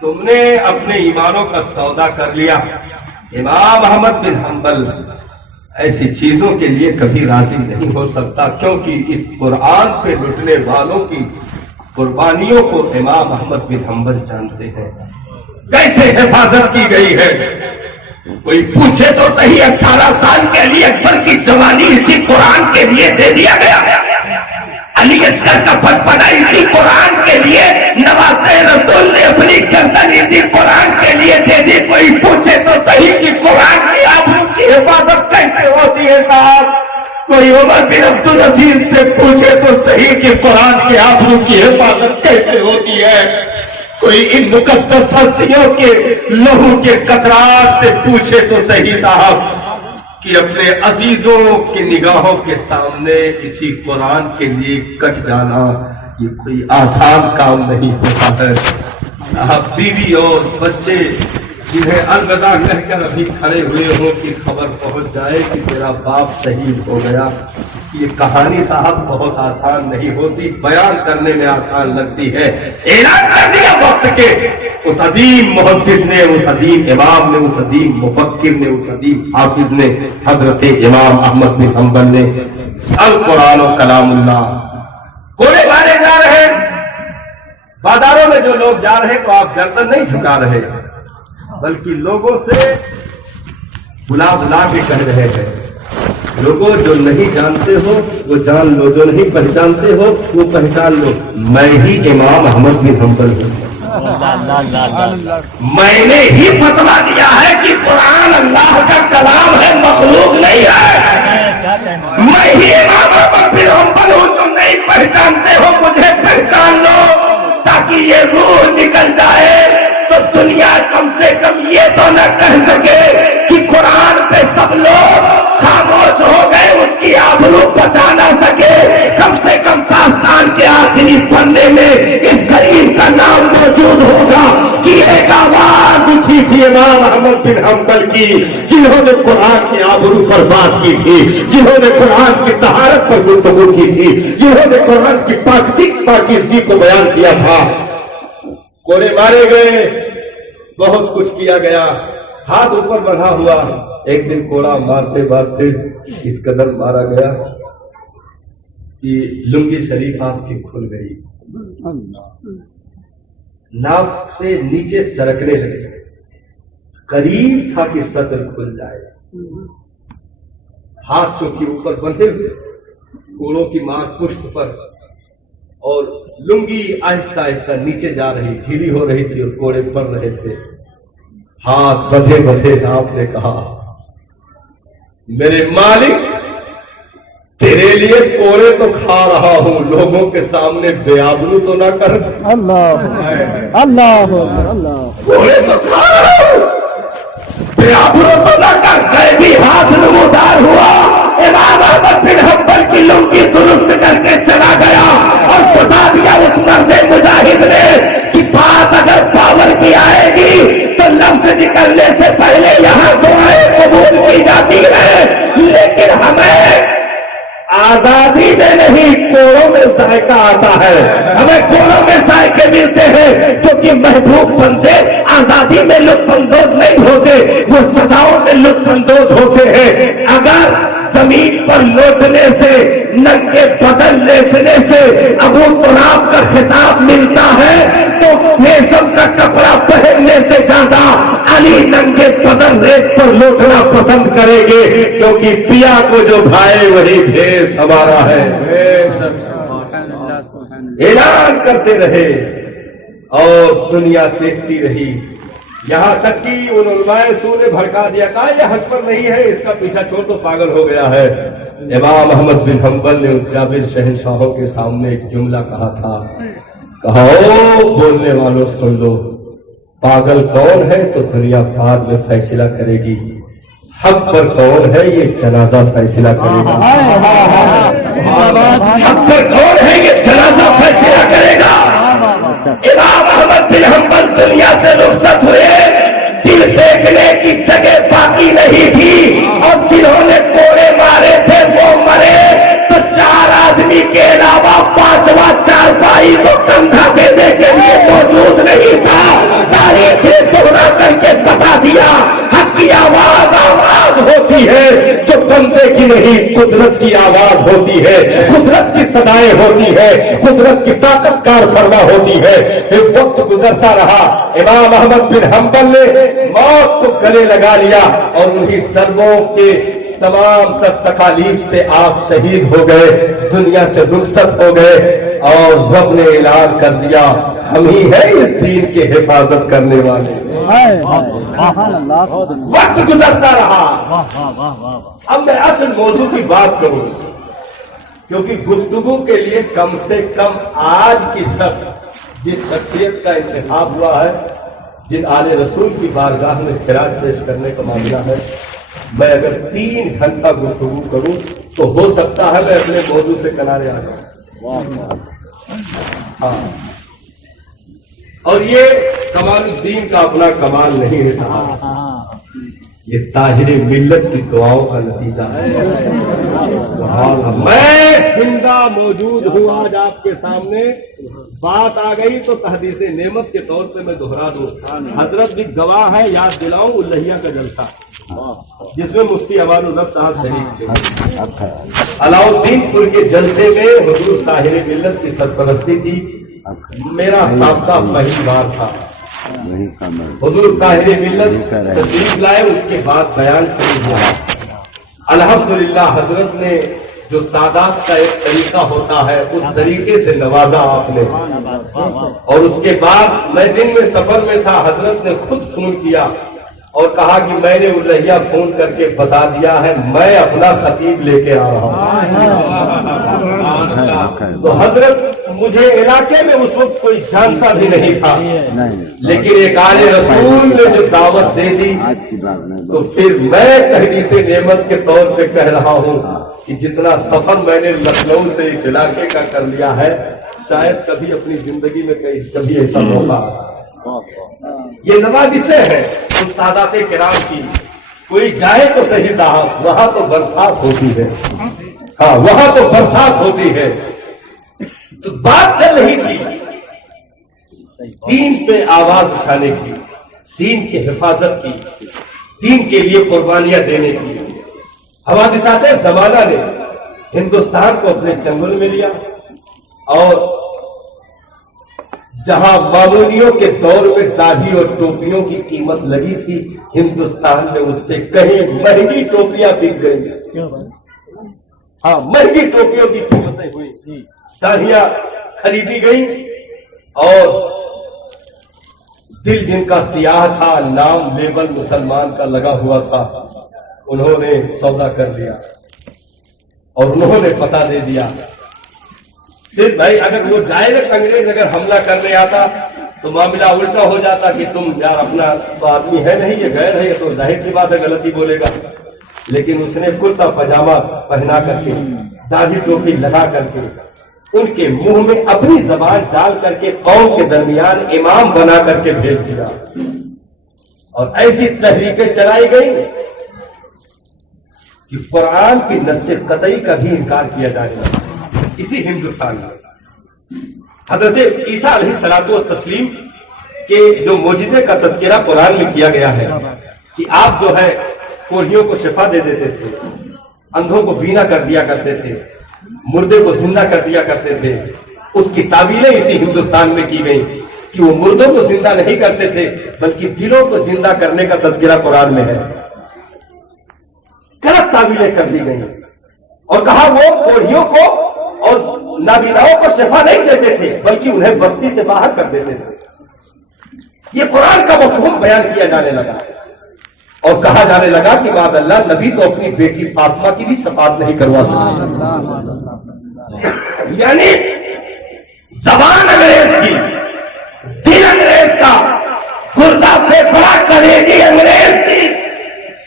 तुमने अपने ईमानों का सौदा कर लिया। इमाम अहमद बिन हंबल ऐसी चीजों के लिए कभी राजी नहीं हो सकता, क्योंकि इस कुरान पे लुटने वालों की कुर्बानियों को इमाम अहमद बिन हंबल जानते हैं कैसे हिफाजत की गई है। कोई पूछे तो सही 18 साल के अली अकबर की जवानी इसी कुरान के लिए दे दिया गया, अली असगर का फटफटा इसी कुरान के लिए, नवाज़े रसूल ने अपनी गर्दन इसी कुरान के लिए दे दी। कोई पूछे तो सही कि कुरान की आबरू की हिफाजत कैसे होती है साहब। कोई उमर बिन अब्दुल अजीज से पूछे तो सही कि कुरान की आबरू की हिफाजत कैसे होती है। कोई इन मुकद्दस हस्तियों के लहू के कतरात से पूछे तो सही साहब कि अपने अजीजों की निगाहों के सामने इसी कुरान के लिए कट जाना ये कोई आसान काम नहीं होता है। आप बीवी और बच्चे जिन्हें अलविदा कहकर अभी खड़े हुए हो कि खबर पहुंच जाए कि तेरा बाप शहीद हो गया, ये कहानी साहब बहुत आसान नहीं होती, बयान करने में आसान लगती है। ऐलान कर दिया वक्त के उस अजीम मुहद्दिस ने, उस अजीम इमाम ने, उस अजीम मुफक्किर ने, उस अजीम हाफिज ने, हजरत इमाम अहमद बिन हंबल ने, अल कुरान व कलामुल्लाह। गोले मारे जा रहे, बाजारों में जो लोग जा रहे तो आप गर्दन नहीं झुका रहे, बल्कि लोगों से बुला बुला के कह रहे हैं, लोगों जो नहीं जानते हो वो जान लो, जो नहीं पहचानते हो वो पहचान लो, मैं ही इमाम अहमद बिन हंबल हूं। मैंने ही फतवा दिया है कि कुरान अल्लाह का कलाम है, मखलूक नहीं है। मैं ही इमाम अहमद बिन हंबल हूं। जो नहीं पहचानते हो मुझे पहचान लो, ताकि ये रूह निकल जाए तो दुनिया कम से कम ये तो न कह सके कि कुरान पे सब लोग खामोश हो गए, उसकी आबरू बचा ना सके। कम से कम दास्तान के आखिरी पन्ने में इस गरीब का नाम मौजूद होगा की थी इमाम अहमद बिन हम्बल की, जिन्होंने कुरान की आबरू पर बात की थी, जिन्होंने कुरान की तहारत पर गुफ्तगू की थी, जिन्होंने कुरान की पाकीज़गी को बयान किया था। कोड़े मारे गए, बहुत कुछ किया गया, हाथ ऊपर बढ़ा हुआ। एक दिन कोड़ा मारते मारते इस कदर मारा गया कि लुंगी शरीफ आपकी खुल गई, नाक से नीचे सरकने लगे, करीब था कि सतर खुल जाए। हाथ चौकी ऊपर बंधे हुए, कोड़ों की मार पुष्ट पर, और लुंगी आहिस्ता आहिस्ता नीचे जा रही, ढीली हो रही थी और कोड़े पड़ रहे थे। हाथ बंधे बंधे आपने कहा, मेरे मालिक तेरे लिए कोड़े तो खा रहा हूं, लोगों के सामने बेआबरू तो ना कर। अल्लाह अल्लाह अल्लाह, कोड़े तो खा रहा हूं, बेआबरू तो ना कर। मैं भी हाथ नमोदार हुआ, इमाम अहमद बिन हम्बल की लुंगी दुरुस्त करके चला गया और बता दिया उस मर्द मुजाहिद ने कि बात अगर पावर की आएगी तो लफ्ज निकलने से पहले यहाँ दुआएं कबूल की जाती है, लेकिन हमें आजादी में नहीं कोड़ों में जायका आता है। हमें कोड़ों में जायके मिलते हैं क्योंकि महबूब बंदे आजादी में लुत्फानंदोज नहीं होते, वो सजाओं में लुत्फानंदोज होते हैं। अगर जमीन पर लौटने से, नंगे बदन लेटने से अबू तुराब का खिताब मिलता है तो रेशम का कपड़ा पहनने से ज्यादा अली नंगे बदन रेत पर लौटना पसंद करेंगे, क्योंकि पिया को जो भाए वही भेष हमारा है। ऐलान करते रहे और दुनिया देखती रही, यहां तक कि उन उलमाए सू ने भड़का दिया, कहा यह हक पर नहीं है, इसका पीछा छोड़ तो पागल हो गया है। इमाम अहमद बिन हम्बल ने उन जाबिर शहंशाहों के सामने एक जुमला कहा था, कहा ओ बोलने वालों सुन लो, पागल कौन है तो दुनिया बाद में फैसला करेगी, हक पर कौन है ये जनाजा फैसला करेगा। हक पर कौन है ये जनाजा फैसला करेगा। इमाम अहमद बिन हम्बल दुनिया से रुखसत हुए, दिल देखने की जगह बाकी नहीं थी, और जिन्होंने कोड़े मारे थे वो मरे, तो 4 आदमी के अलावा 5वां चारपाई को कंधा देने के लिए मौजूद नहीं था। तारीख ने दोहरा करके बता दिया, हक की आवाज आवाज होती है जो बंदे की नहीं, कुदरत की आवाज होती है, कुदरत की सदाएं होती है, कुदरत की ताकत कार फरमा होती है। फिर वक्त गुजरता रहा, इमाम अहमद बिन हम्बल ने मौत को गले लगा लिया और उन्हीं ज़र्बों के तमाम तकालीफ से आप शहीद हो गए, दुनिया से रुखसत हो गए, और रब ने ऐलान कर दिया हम ही है इस दीन की हिफाजत करने वाले। वक्त गुजरता रहा, अब मैं असल मौजू की बात करूं, क्योंकि गुफ्तगू के लिए कम से कम आज की जिस शख्सियत का इंतखाब हुआ है, जिन आले रसूल की बारगाह में खिराज पेश करने का मामला है, मैं अगर 3 घंटा गुफ्तगू करूं तो हो सकता है मैं अपने मौजू से किनारे आ जाऊं। हाँ, और ये कमालुद्दीन का अपना कमाल नहीं है साहब, ये ताहिर मिल्लत की दुआओं का नतीजा है। मैं जिंदा मौजूद हूँ आज आपके सामने, बात आ गई तो तहदीस नेमत के तौर पे मैं दोहरा दूं, हजरत भी गवाह है, याद दिलाऊं उल्लहिया का जलसा जिसमें मुफ्ती अमानुल रब साहब शरीक थे। अलाउद्दीनपुर के जलसे में हुजूर ताहिर मिल्लत की सरपरस्ती थी, मेरा साबका पहली बार था। हुजूर ताहिर मिल्लत तशरीफ लाए, उसके बाद बयान शुरू हुआ। अल्हम्दुलिल्लाह हजरत ने जो सादात का एक तरीका होता है उस तरीके से नवाजा आपने, और उसके बाद मैं दिन में सफर में था, हजरत ने खुद फोन किया और कहा कि मैंने उल्लहिया फोन करके बता दिया है मैं अपना खतीब लेके आ रहा हूं। तो हजरत मुझे इलाके में उस वक्त कोई जानता भी नहीं था, लेकिन एक आले रसूल ने जो दावत दे दी तो फिर मैं तहदीस नेमत के तौर पे कह रहा हूं कि जितना सफर मैंने लखनऊ से इस इलाके का कर लिया है, शायद कभी अपनी जिंदगी में कभी ऐसा मौका یہ नवाजिशें हैं उन सादात किराम की। कोई जाए तो सही साहब, वहां तो बरसात होती है। हाँ, वहां तो बरसात होती है। तो बात चल रही थी दीन पे आवाज उठाने की, दीन की हिफाजत की, दीन के लिए कुर्बानियां देने की। हवादिसाते जमाना ने हिंदुस्तान को अपने चंगुल में लिया और जहां मामूलियों के दौर में दाढ़ी और टोपियों की कीमत लगी थी, हिंदुस्तान में उससे कहीं महंगी टोपियां बिक गई। हाँ, महंगी टोपियों की कीमतें हुई, दाढ़ियां खरीदी गई और दिल जिनका सियाह था, नाम लेबल मुसलमान का लगा हुआ था, उन्होंने सौदा कर लिया और उन्होंने पता दे दिया। फिर भाई अगर वो डायरेक्ट अंग्रेज अगर हमला करने आता तो मामला उल्टा हो जाता कि तुम यार अपना तो आदमी है नहीं, ये गैर है, ये तो जाहिर सी बात है गलती बोलेगा। लेकिन उसने कुर्ता पजामा पहना करके, दाढ़ी टोपी लगा करके, उनके मुंह में अपनी जबान डाल करके कौम के दरमियान इमाम बना करके भेज दिया और ऐसी तहरीकें चलाई गई कि कुरान की नस्से कतई का भी इनकार किया जाएगा। इसी हिंदुस्तान में हजरत ईसा अलैहिस्सलातु व तस्लीम के जो मोजिजे का तज़किरा कुरान में किया गया है कि आप जो है कोढ़ियों को शिफा दे देते थे, अंधों को बीना कर दिया करते थे, मुर्दे को जिंदा कर दिया करते थे। उसकी तावीलें इसी हिंदुस्तान में की गई कि वो मुर्दों को जिंदा नहीं करते थे बल्कि दिलों को जिंदा करने का तज़किरा कुरान में है। गलत तावीलें कर दी गई और कहा वो कोढ़ियों को और नाबीनाओं को शिफा नहीं देते थे बल्कि उन्हें बस्ती से बाहर कर देते थे। ये कुरान का मफ़हूम बयान किया जाने लगा और कहा जाने लगा कि मादअल्लाह नबी तो अपनी बेटी फातिमा की भी शफाअत नहीं करवा सकते। यानी जबान अंग्रेज की, दिल अंग्रेज का, गुर्दा फेफड़ा कलेजी अंग्रेज की,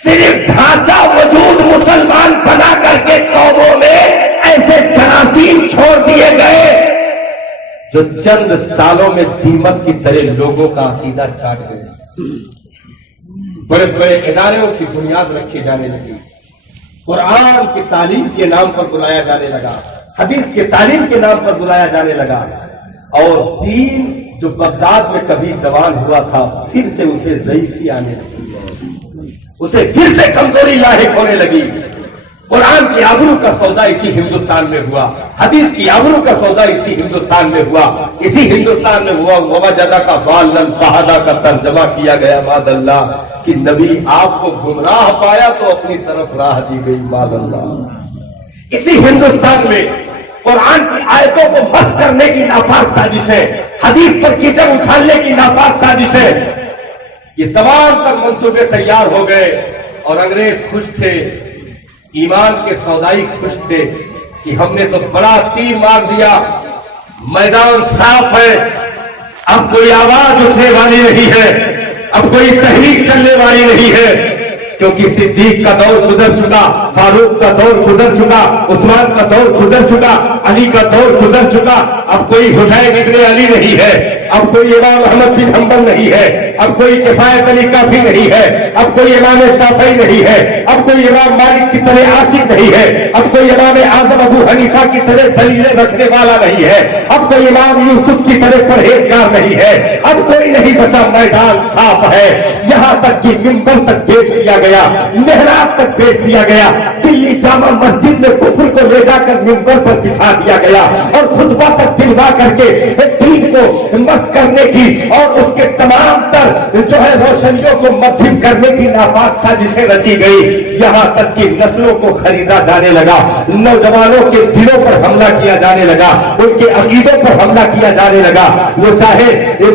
सिर्फ ढांचा वजूद मुसलमान बना करके कौमों में ऐसे जरासीम छोड़ दिए गए जो चंद सालों में दीमक की तरह लोगों का अकीदा चाट गए। बड़े बड़े इदारों की बुनियाद रखी जाने लगी, कुरान की तालीम के नाम पर बुलाया जाने लगा, हदीस के तालीम के नाम पर बुलाया जाने लगा और दीन जो बगदाद में कभी जवान हुआ था फिर से उसे ज़ईफ़ी आने लगी, उसे फिर से कमजोरी लाहिक होने लगी। कुरान की आबरू का सौदा इसी हिंदुस्तान में हुआ, हदीस की आबरू का सौदा इसी हिंदुस्तान में हुआ, इसी हिंदुस्तान में हुआ। ववजदा का बालन बहादा का तर्जमा किया गया मादअल्लाह कि नबी आपको गुमराह पाया तो अपनी तरफ राह दी गई मादअल्लाह। इसी हिंदुस्तान में कुरान की आयतों को मस करने की नापाक साजिशें, हदीस पर कीचड़ उछालने की नापाक साजिशें, ये तमाम तक मंसूबे तैयार हो गए और अंग्रेज खुश थे, ईमान के सौदाई खुश थे कि हमने तो बड़ा तीर मार दिया, मैदान साफ है, अब कोई आवाज उठने वाली नहीं है, अब कोई तहरीक चलने वाली नहीं है, क्योंकि सिद्दीक का दौर गुजर चुका, फारूक का दौर गुजर चुका, उस्मान का दौर गुजर चुका, अली का दौर गुजर चुका। अब कोई हुसैन इब्ने अली नहीं है, अब कोई इमाम अहमद बिन हंबल नहीं है, अब कोई किफायत अली काफी नहीं है, अब कोई इमाम शाफई नहीं है, अब कोई इमाम मालिक की तरह आशिक नहीं है, अब कोई इमाम आजम अबू हनीफा की तरह दलीलें रखने वाला नहीं है, अब कोई इमाम यूसुफ की तरह परहेजगार नहीं है, अब कोई नहीं बचा, मैदान साफ है। यहां तक कि मिंबर तक बेच दिया गया, मेहराब तक बेच दिया गया, दिल्ली जामा मस्जिद में कुफ्र को ले जाकर मिंबर पर बिठा दिया गया और खुतबा तक दिलवा करके दीन को मस करने की और उसके तमाम तर जो है रोशनियों को मध्यम करने की नापाक साजिशें रची गई। यहां तक कि नस्लों को खरीदा जाने लगा, नौजवानों के दिलों पर हमला किया जाने लगा, उनके अकीदों पर हमला किया जाने लगा। वो चाहे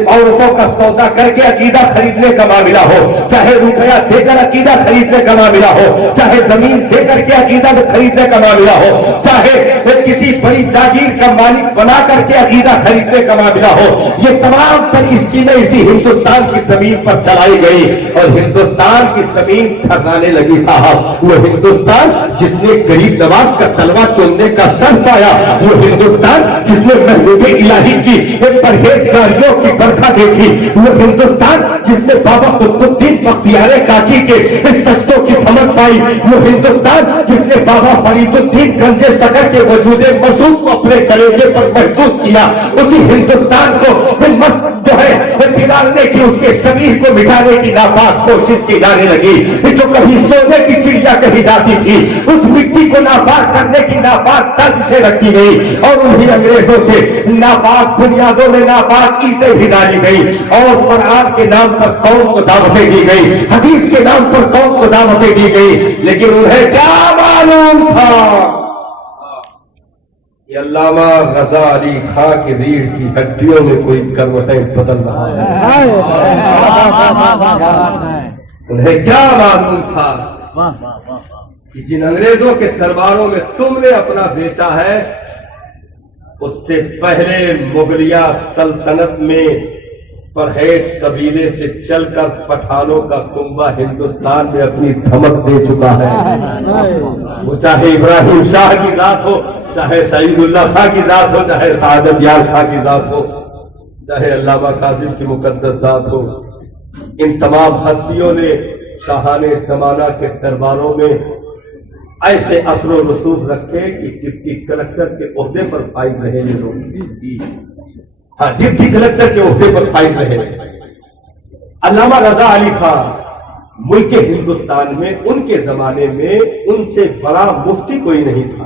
औरतों का सौदा करके अकीदा खरीदने का मामला हो, चाहे रुपया देकर अकीदा खरीदने का मामला हो, चाहे जमीन देकर के अकीदा खरीदने का मामला हो, चाहे किसी बड़ी जागीर का मालिक बना करके अकीदा खरीदने का मामला हो, ये तमाम तर स्कीमें इसी हिंदुस्तान की की जमीन पर चलाई गई और हिंदुस्तान की जमीन थर्राने लगी साहब। वो हिंदुस्तान जिसने गरीब नवाज का तलवा चुनने का सर पाया, वो हिंदुस्तान जिसने महबूब इलाही की परहेजगारियों की बरखा देखी, वो हिंदुस्तान जिसने बाबा कुतुबुद्दीन बख्तियार काकी के सजदों की धमक पाई, वो हिंदुस्तान जिसने बाबा फरीदुद्दीन गंजे शकर के वजूदे मसूद को अपने कलेजे पर महसूस किया, उसी हिंदुस्तान को जो है बिगाड़ने की, उसके शरीर को मिटाने की नापाक कोशिश की जाने लगी। जो कभी सोने की चिड़िया कही जाती थी, उस मिट्टी को नापाक करने की नापाक तर्ज से रखी गई और उन्हीं अंग्रेजों से नापाक बुनियादों में नापाक ईंटें भी डाली गई और कुरान के नाम पर कौम को दावतें दी गई, हदीस के नाम पर कौम को दावतें दी गई। लेकिन उन्हें क्या मालूम था कि अल्लामा रजा अली खां की रीढ़ की हड्डियों में कोई करवटें बदल रहा है। उन्हें क्या मालूम था कि जिन अंग्रेजों के दरबारों में तुमने अपना बेचा है, उससे पहले मुगलिया सल्तनत में परहेज कबीले से चलकर पठानों का कुंबा हिंदुस्तान में अपनी धमक दे चुका है। वो चाहे इब्राहिम शाह की जात हो, चाहे सईदुल्लाह खां की जात हो, चाहे सादत यार खां की जात हो, चाहे अल्लामा कासिम की मुकद्दस जात हो, इन तमाम हस्तियों ने शाहाने जमाना के दरबारों में ऐसे असर व रसूख रखे कि डिप्टी कलेक्टर के ओहदे पर फाइज रहे ये लोग। हाँ, डिप्टी कलेक्टर के ओहदे पर फाइज रहे। अल्लामा रजा अली खां मुल्क हिंदुस्तान में उनके जमाने में उनसे बड़ा मुफ्ती कोई नहीं था।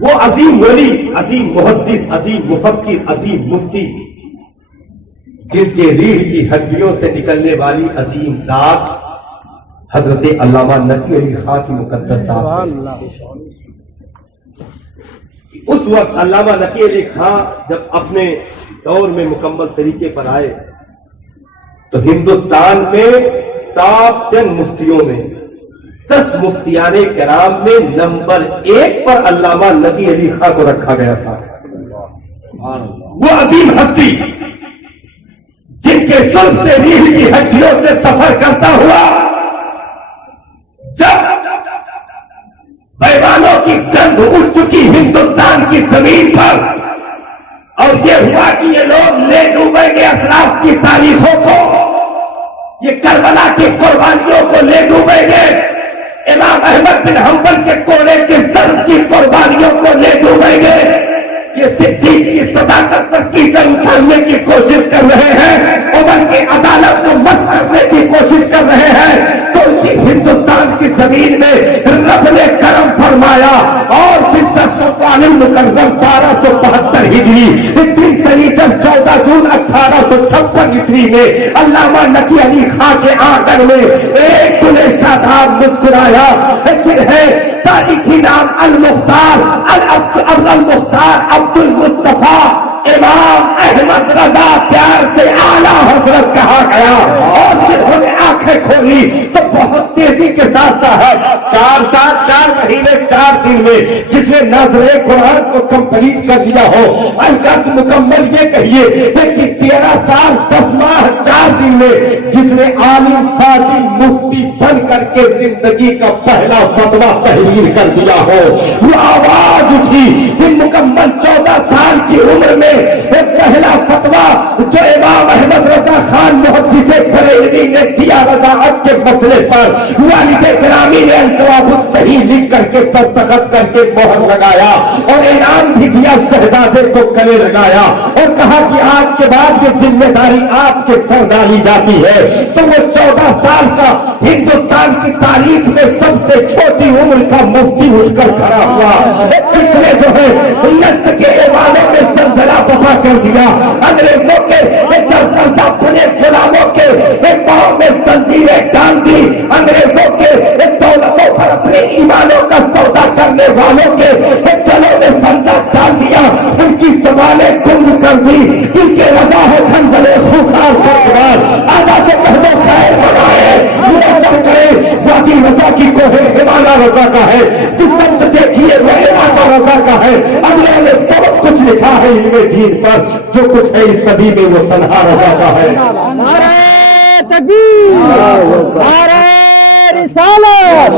वो अजीम वली, अजीम मुहद्दिस, अजीम मुफक्किर, अजीम मुफ्ती, जिनके रीढ़ की हड्डियों से निकलने वाली अजीम जात हजरत अल्लामा नकी अली खां की मुकद्दस जात। उस वक्त अल्लामा नकी अली खां जब अपने दौर में मुकम्मल तरीके पर आए तो हिंदुस्तान में टॉप 10 मुफ्तियों में 10 मुफ्तियाने कराम में नंबर 1 पर अल्लामा नकी अली खां को रखा गया था। वो अजीम हस्ती जिनके सुल्फ से रीढ़ की हड्डियों से सफर करता हुआ जब बेईमानों की गंध उड़ चुकी हिंदुस्तान की जमीन पर और ये हुआ कि ये लोग ले डूबेंगे असलाफ की तारीखों को, ये करबला की कुर्बानियों को ले डूबेंगे, इमाम अहमद बिन हंबल के कोने के दर्द की कुर्बानियों को ले डूबेंगे, ये सिद्दीक की सदाकत पर कीचड़ उछालने की कोशिश कर रहे हैं, उमर की अदालत को मस करने की कोशिश कर रहे हैं। तो इसी हिंदुस्तान की जमीन में रब ने करम फरमाया और फिर 10 मुकर्रम 1272 हिजरी, 3 शनीचर 14 जून 1856 ईस्वी में अल्लामा नकी अली खां के आंगन में एक खुले शादाब मुस्कुराया, जिन्हें तारीखी नाम अल मुख्तार अब्दुल मुस्तफा इमाम अहमद रजा प्यार से आला हजरत कहा गया। और जिन्होंने आंखें खोली तो बहुत तेजी के साथ साहब 4 साल 4 महीने 4 दिन में जिसने नाज़रे कुरान को कंप्लीट कर लिया हो, अलगत मुकम्मल ये कहिए कि 13 साल 10 माह 4 दिन में जिसने आलिम फाजिल मुफ्ती बन करके जिंदगी का पहला फतवा तहरीर कर दिया हो, वो आवाज उठी कि मुकम्मल 14 साल की उम्र में पहला फतवा जो इमाम अहमद रजा खान मुहद्दिसे बरेलवी ने दिया वजाहत के मसले पर, वालिद गिरामी ने अल-जवाब सही लिख करके दस्तखत करके मोहर लगाया और इनाम भी दिया, शहजादे को गले लगाया और कहा कि आज के बाद ये जिम्मेदारी आपके सर डाली जाती है। तो वो 14 साल का हिंदुस्तान की तारीख में सबसे छोटी उम्र का मुफ्ती उठकर खड़ा हुआ, जिसने जो है नस्त के ईमानों में जलजला बफा कर दिया, अंग्रेजों के दरपर्दा बने गुलामों के पांव में जंजीरें डाल दी, अंग्रेजों के दौलतों पर अपने ईमानों का सौदा करने वालों के गलों में फंदा डाल दिया, उनकी ज़बानें गुम कर दी, जिनके रजा है खंजरे खूंखार फौजदार, आधा से कह दो खैर बनाए मुनासब करे वादी रजा की कोहे हिमाला रजा का है, जिस वक्त देखिए वह हिमाला रजा का है। अगले ने बहुत कुछ लिखा है इनमें दीन पर जो कुछ है इस सदी में वो तन्हा रह जाता है। नारे तकबीर, नारे रिसालत,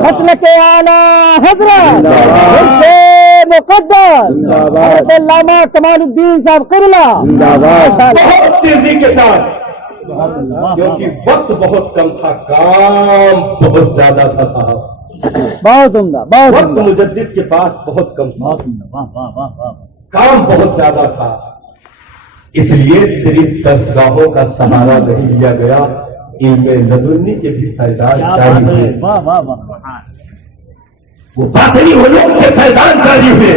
मसलक आला हजरत, हिर्से मुक़द्दस, हज़रत अल्लामा कमालुद्दीन साहब क़िबला। बहुत तेजी के साथ, क्योंकि वक्त बहुत कम था, काम बहुत ज्यादा था साहब। बहुत उम्दा, बहुत वक्त उम्दा। मुजद्दिद के पास बहुत कम था, वाह वाह वाह वाह। काम बहुत ज्यादा था, इसलिए सिर्फ दरसगाहों का सहारा नहीं लिया गया, इल्मे लदुन्नी के भी फैजान क्या जारी बात हुए। है, वाह वाह वाह। वो बातनी उलूम के फैजान जारी हुए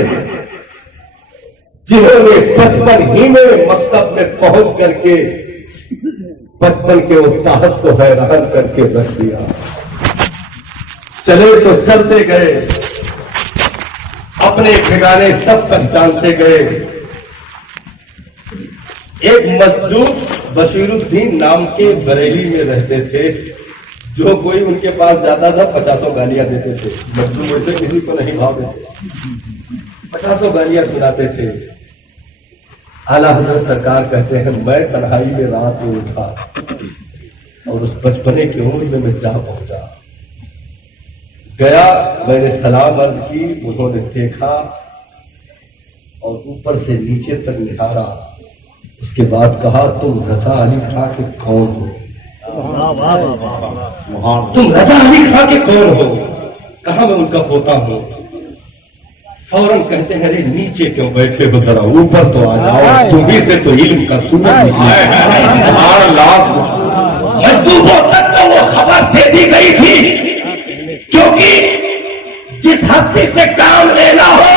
जिन्होंने बचपन ही में मकसद में पहुंच करके बचपन के उस्ताद को हैरान करके रख दिया। चले तो चलते गए, अपने ठिकाने सब पहचानते गए। एक मजदूर बशीरुद्दीन नाम के बरेली में रहते थे, जो कोई उनके पास जाता था 50 गालियां देते थे। मजदूर वैसे किसी को नहीं भाव देते, 50 गालियां सुनाते थे। आला हज़रत सरकार कहते हैं, मैं तन्हाई में रात में उठा और उस बचपने की उम्र में मैं जा पहुंचा। गया, मैंने सलाम अर्ज की, उन्होंने देखा और ऊपर से नीचे तक निहारा। उसके बाद कहा, तुम रजा अली खां के कौन हो? वाह वाह वाह। तुम रजा अली खां के कौन हो? कहा, मैं उनका पोता हूं। फौरन कहते हैं, अरे नीचे क्यों बैठे हो, जरा ऊपर तो आ जाओ, तुम्ही से तो इल्म का सूरज निकला है। मजदूरों तक तो वो खबर दे दी गई थी, क्योंकि जिस हस्ती से काम लेना हो,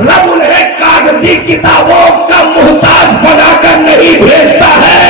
रब उन्हें कागजी किताबों का मुहताज बनाकर नहीं भेजता है,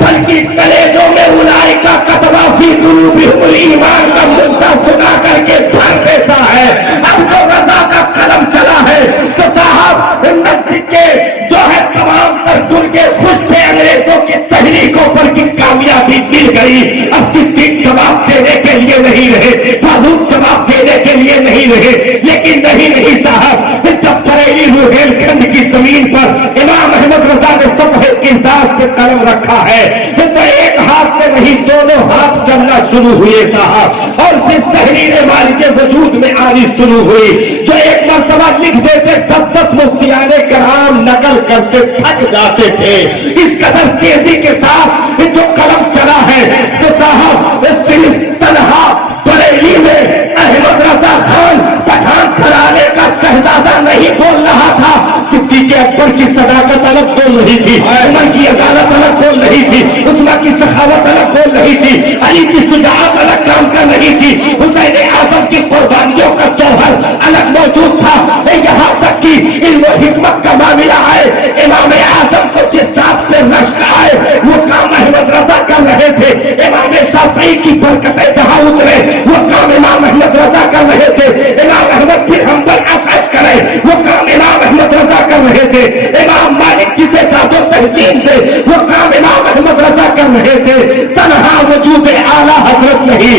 बल्कि कलेजों में उलाई का कतबा फी कुलूबिहिम ईमान का मुद्दा सुना करके भर देता है। अब तो रजा का कलम चला है तो साहब नजदीक के जो है तमाम तर दुर्गे खुश थे अंग्रेजों की तहरीकों पर की कामयाबी मिल गई। अब सिद्दीक जवाब देने के लिए नहीं रहे, फारूक जवाब देने के लिए नहीं रहे, लेकिन नहीं साहब, जब बरेली रुहेलखंड की जमीन पर इमाम अहमद रजा ने सफ़े इम्दाद पे कलम रखा है, तो एक हाथ से नहीं दोनों हाथ चलना शुरू हुए साहब, और फिर तहरीर मालिक के वजूद में आनी शुरू हुई। जो एक मर्तबा लिख देते 10-10 मुफ्तियाने कराम नकल करके थक जाते थे। इस कदर तेजी के साथ जो कलम चला है, तो साहब सिर्फ तन्हा बरेली में अहमद रजा खान पठान घराने का शहजादा नहीं बोल रहा था, सिद्दीक़ अकबर की सदाकत अलग बोल रही थी, उमर की अदालत अलग बोल रही थी, उस्मान की सखावत अलग बोल रही थी, अली की शुजाअत अलग काम कर रही थी, हुसैन आजम की कुर्बानियों का जौहर अलग मौजूद था। यहाँ तक कि इल्म और हिकमत का मामला आए, इमाम आजम को जिस बात पे रश्क आए वो काम अहमद रजा कर रहे थे। इमाम शाफई की बरकतें जहां उतरे वो काम इमाम अहमद रजा कर रहे थे। इमाम अहमद बिन हंबल अफज करे वो काम इमाम अहमद रजा कर रहे थे। इमाम मालिक जिसे दादो तहसीन थे वो काम इमाम अहमद रजा कर रहे थे। तन्हा वजूद आला हजरत नहीं,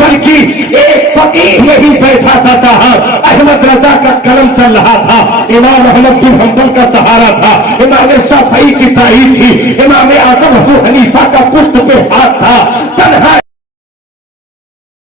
बल्कि एक फकीह नहीं बैठा था साहब, अहमद रजा का कलम चल रहा था, इमाम अहमद बिन हंबल का सहारा था, इमाम शाफई की तारीफ थी, इमाम आजम अबू हनीफा का पुष्ट पे हाथ था।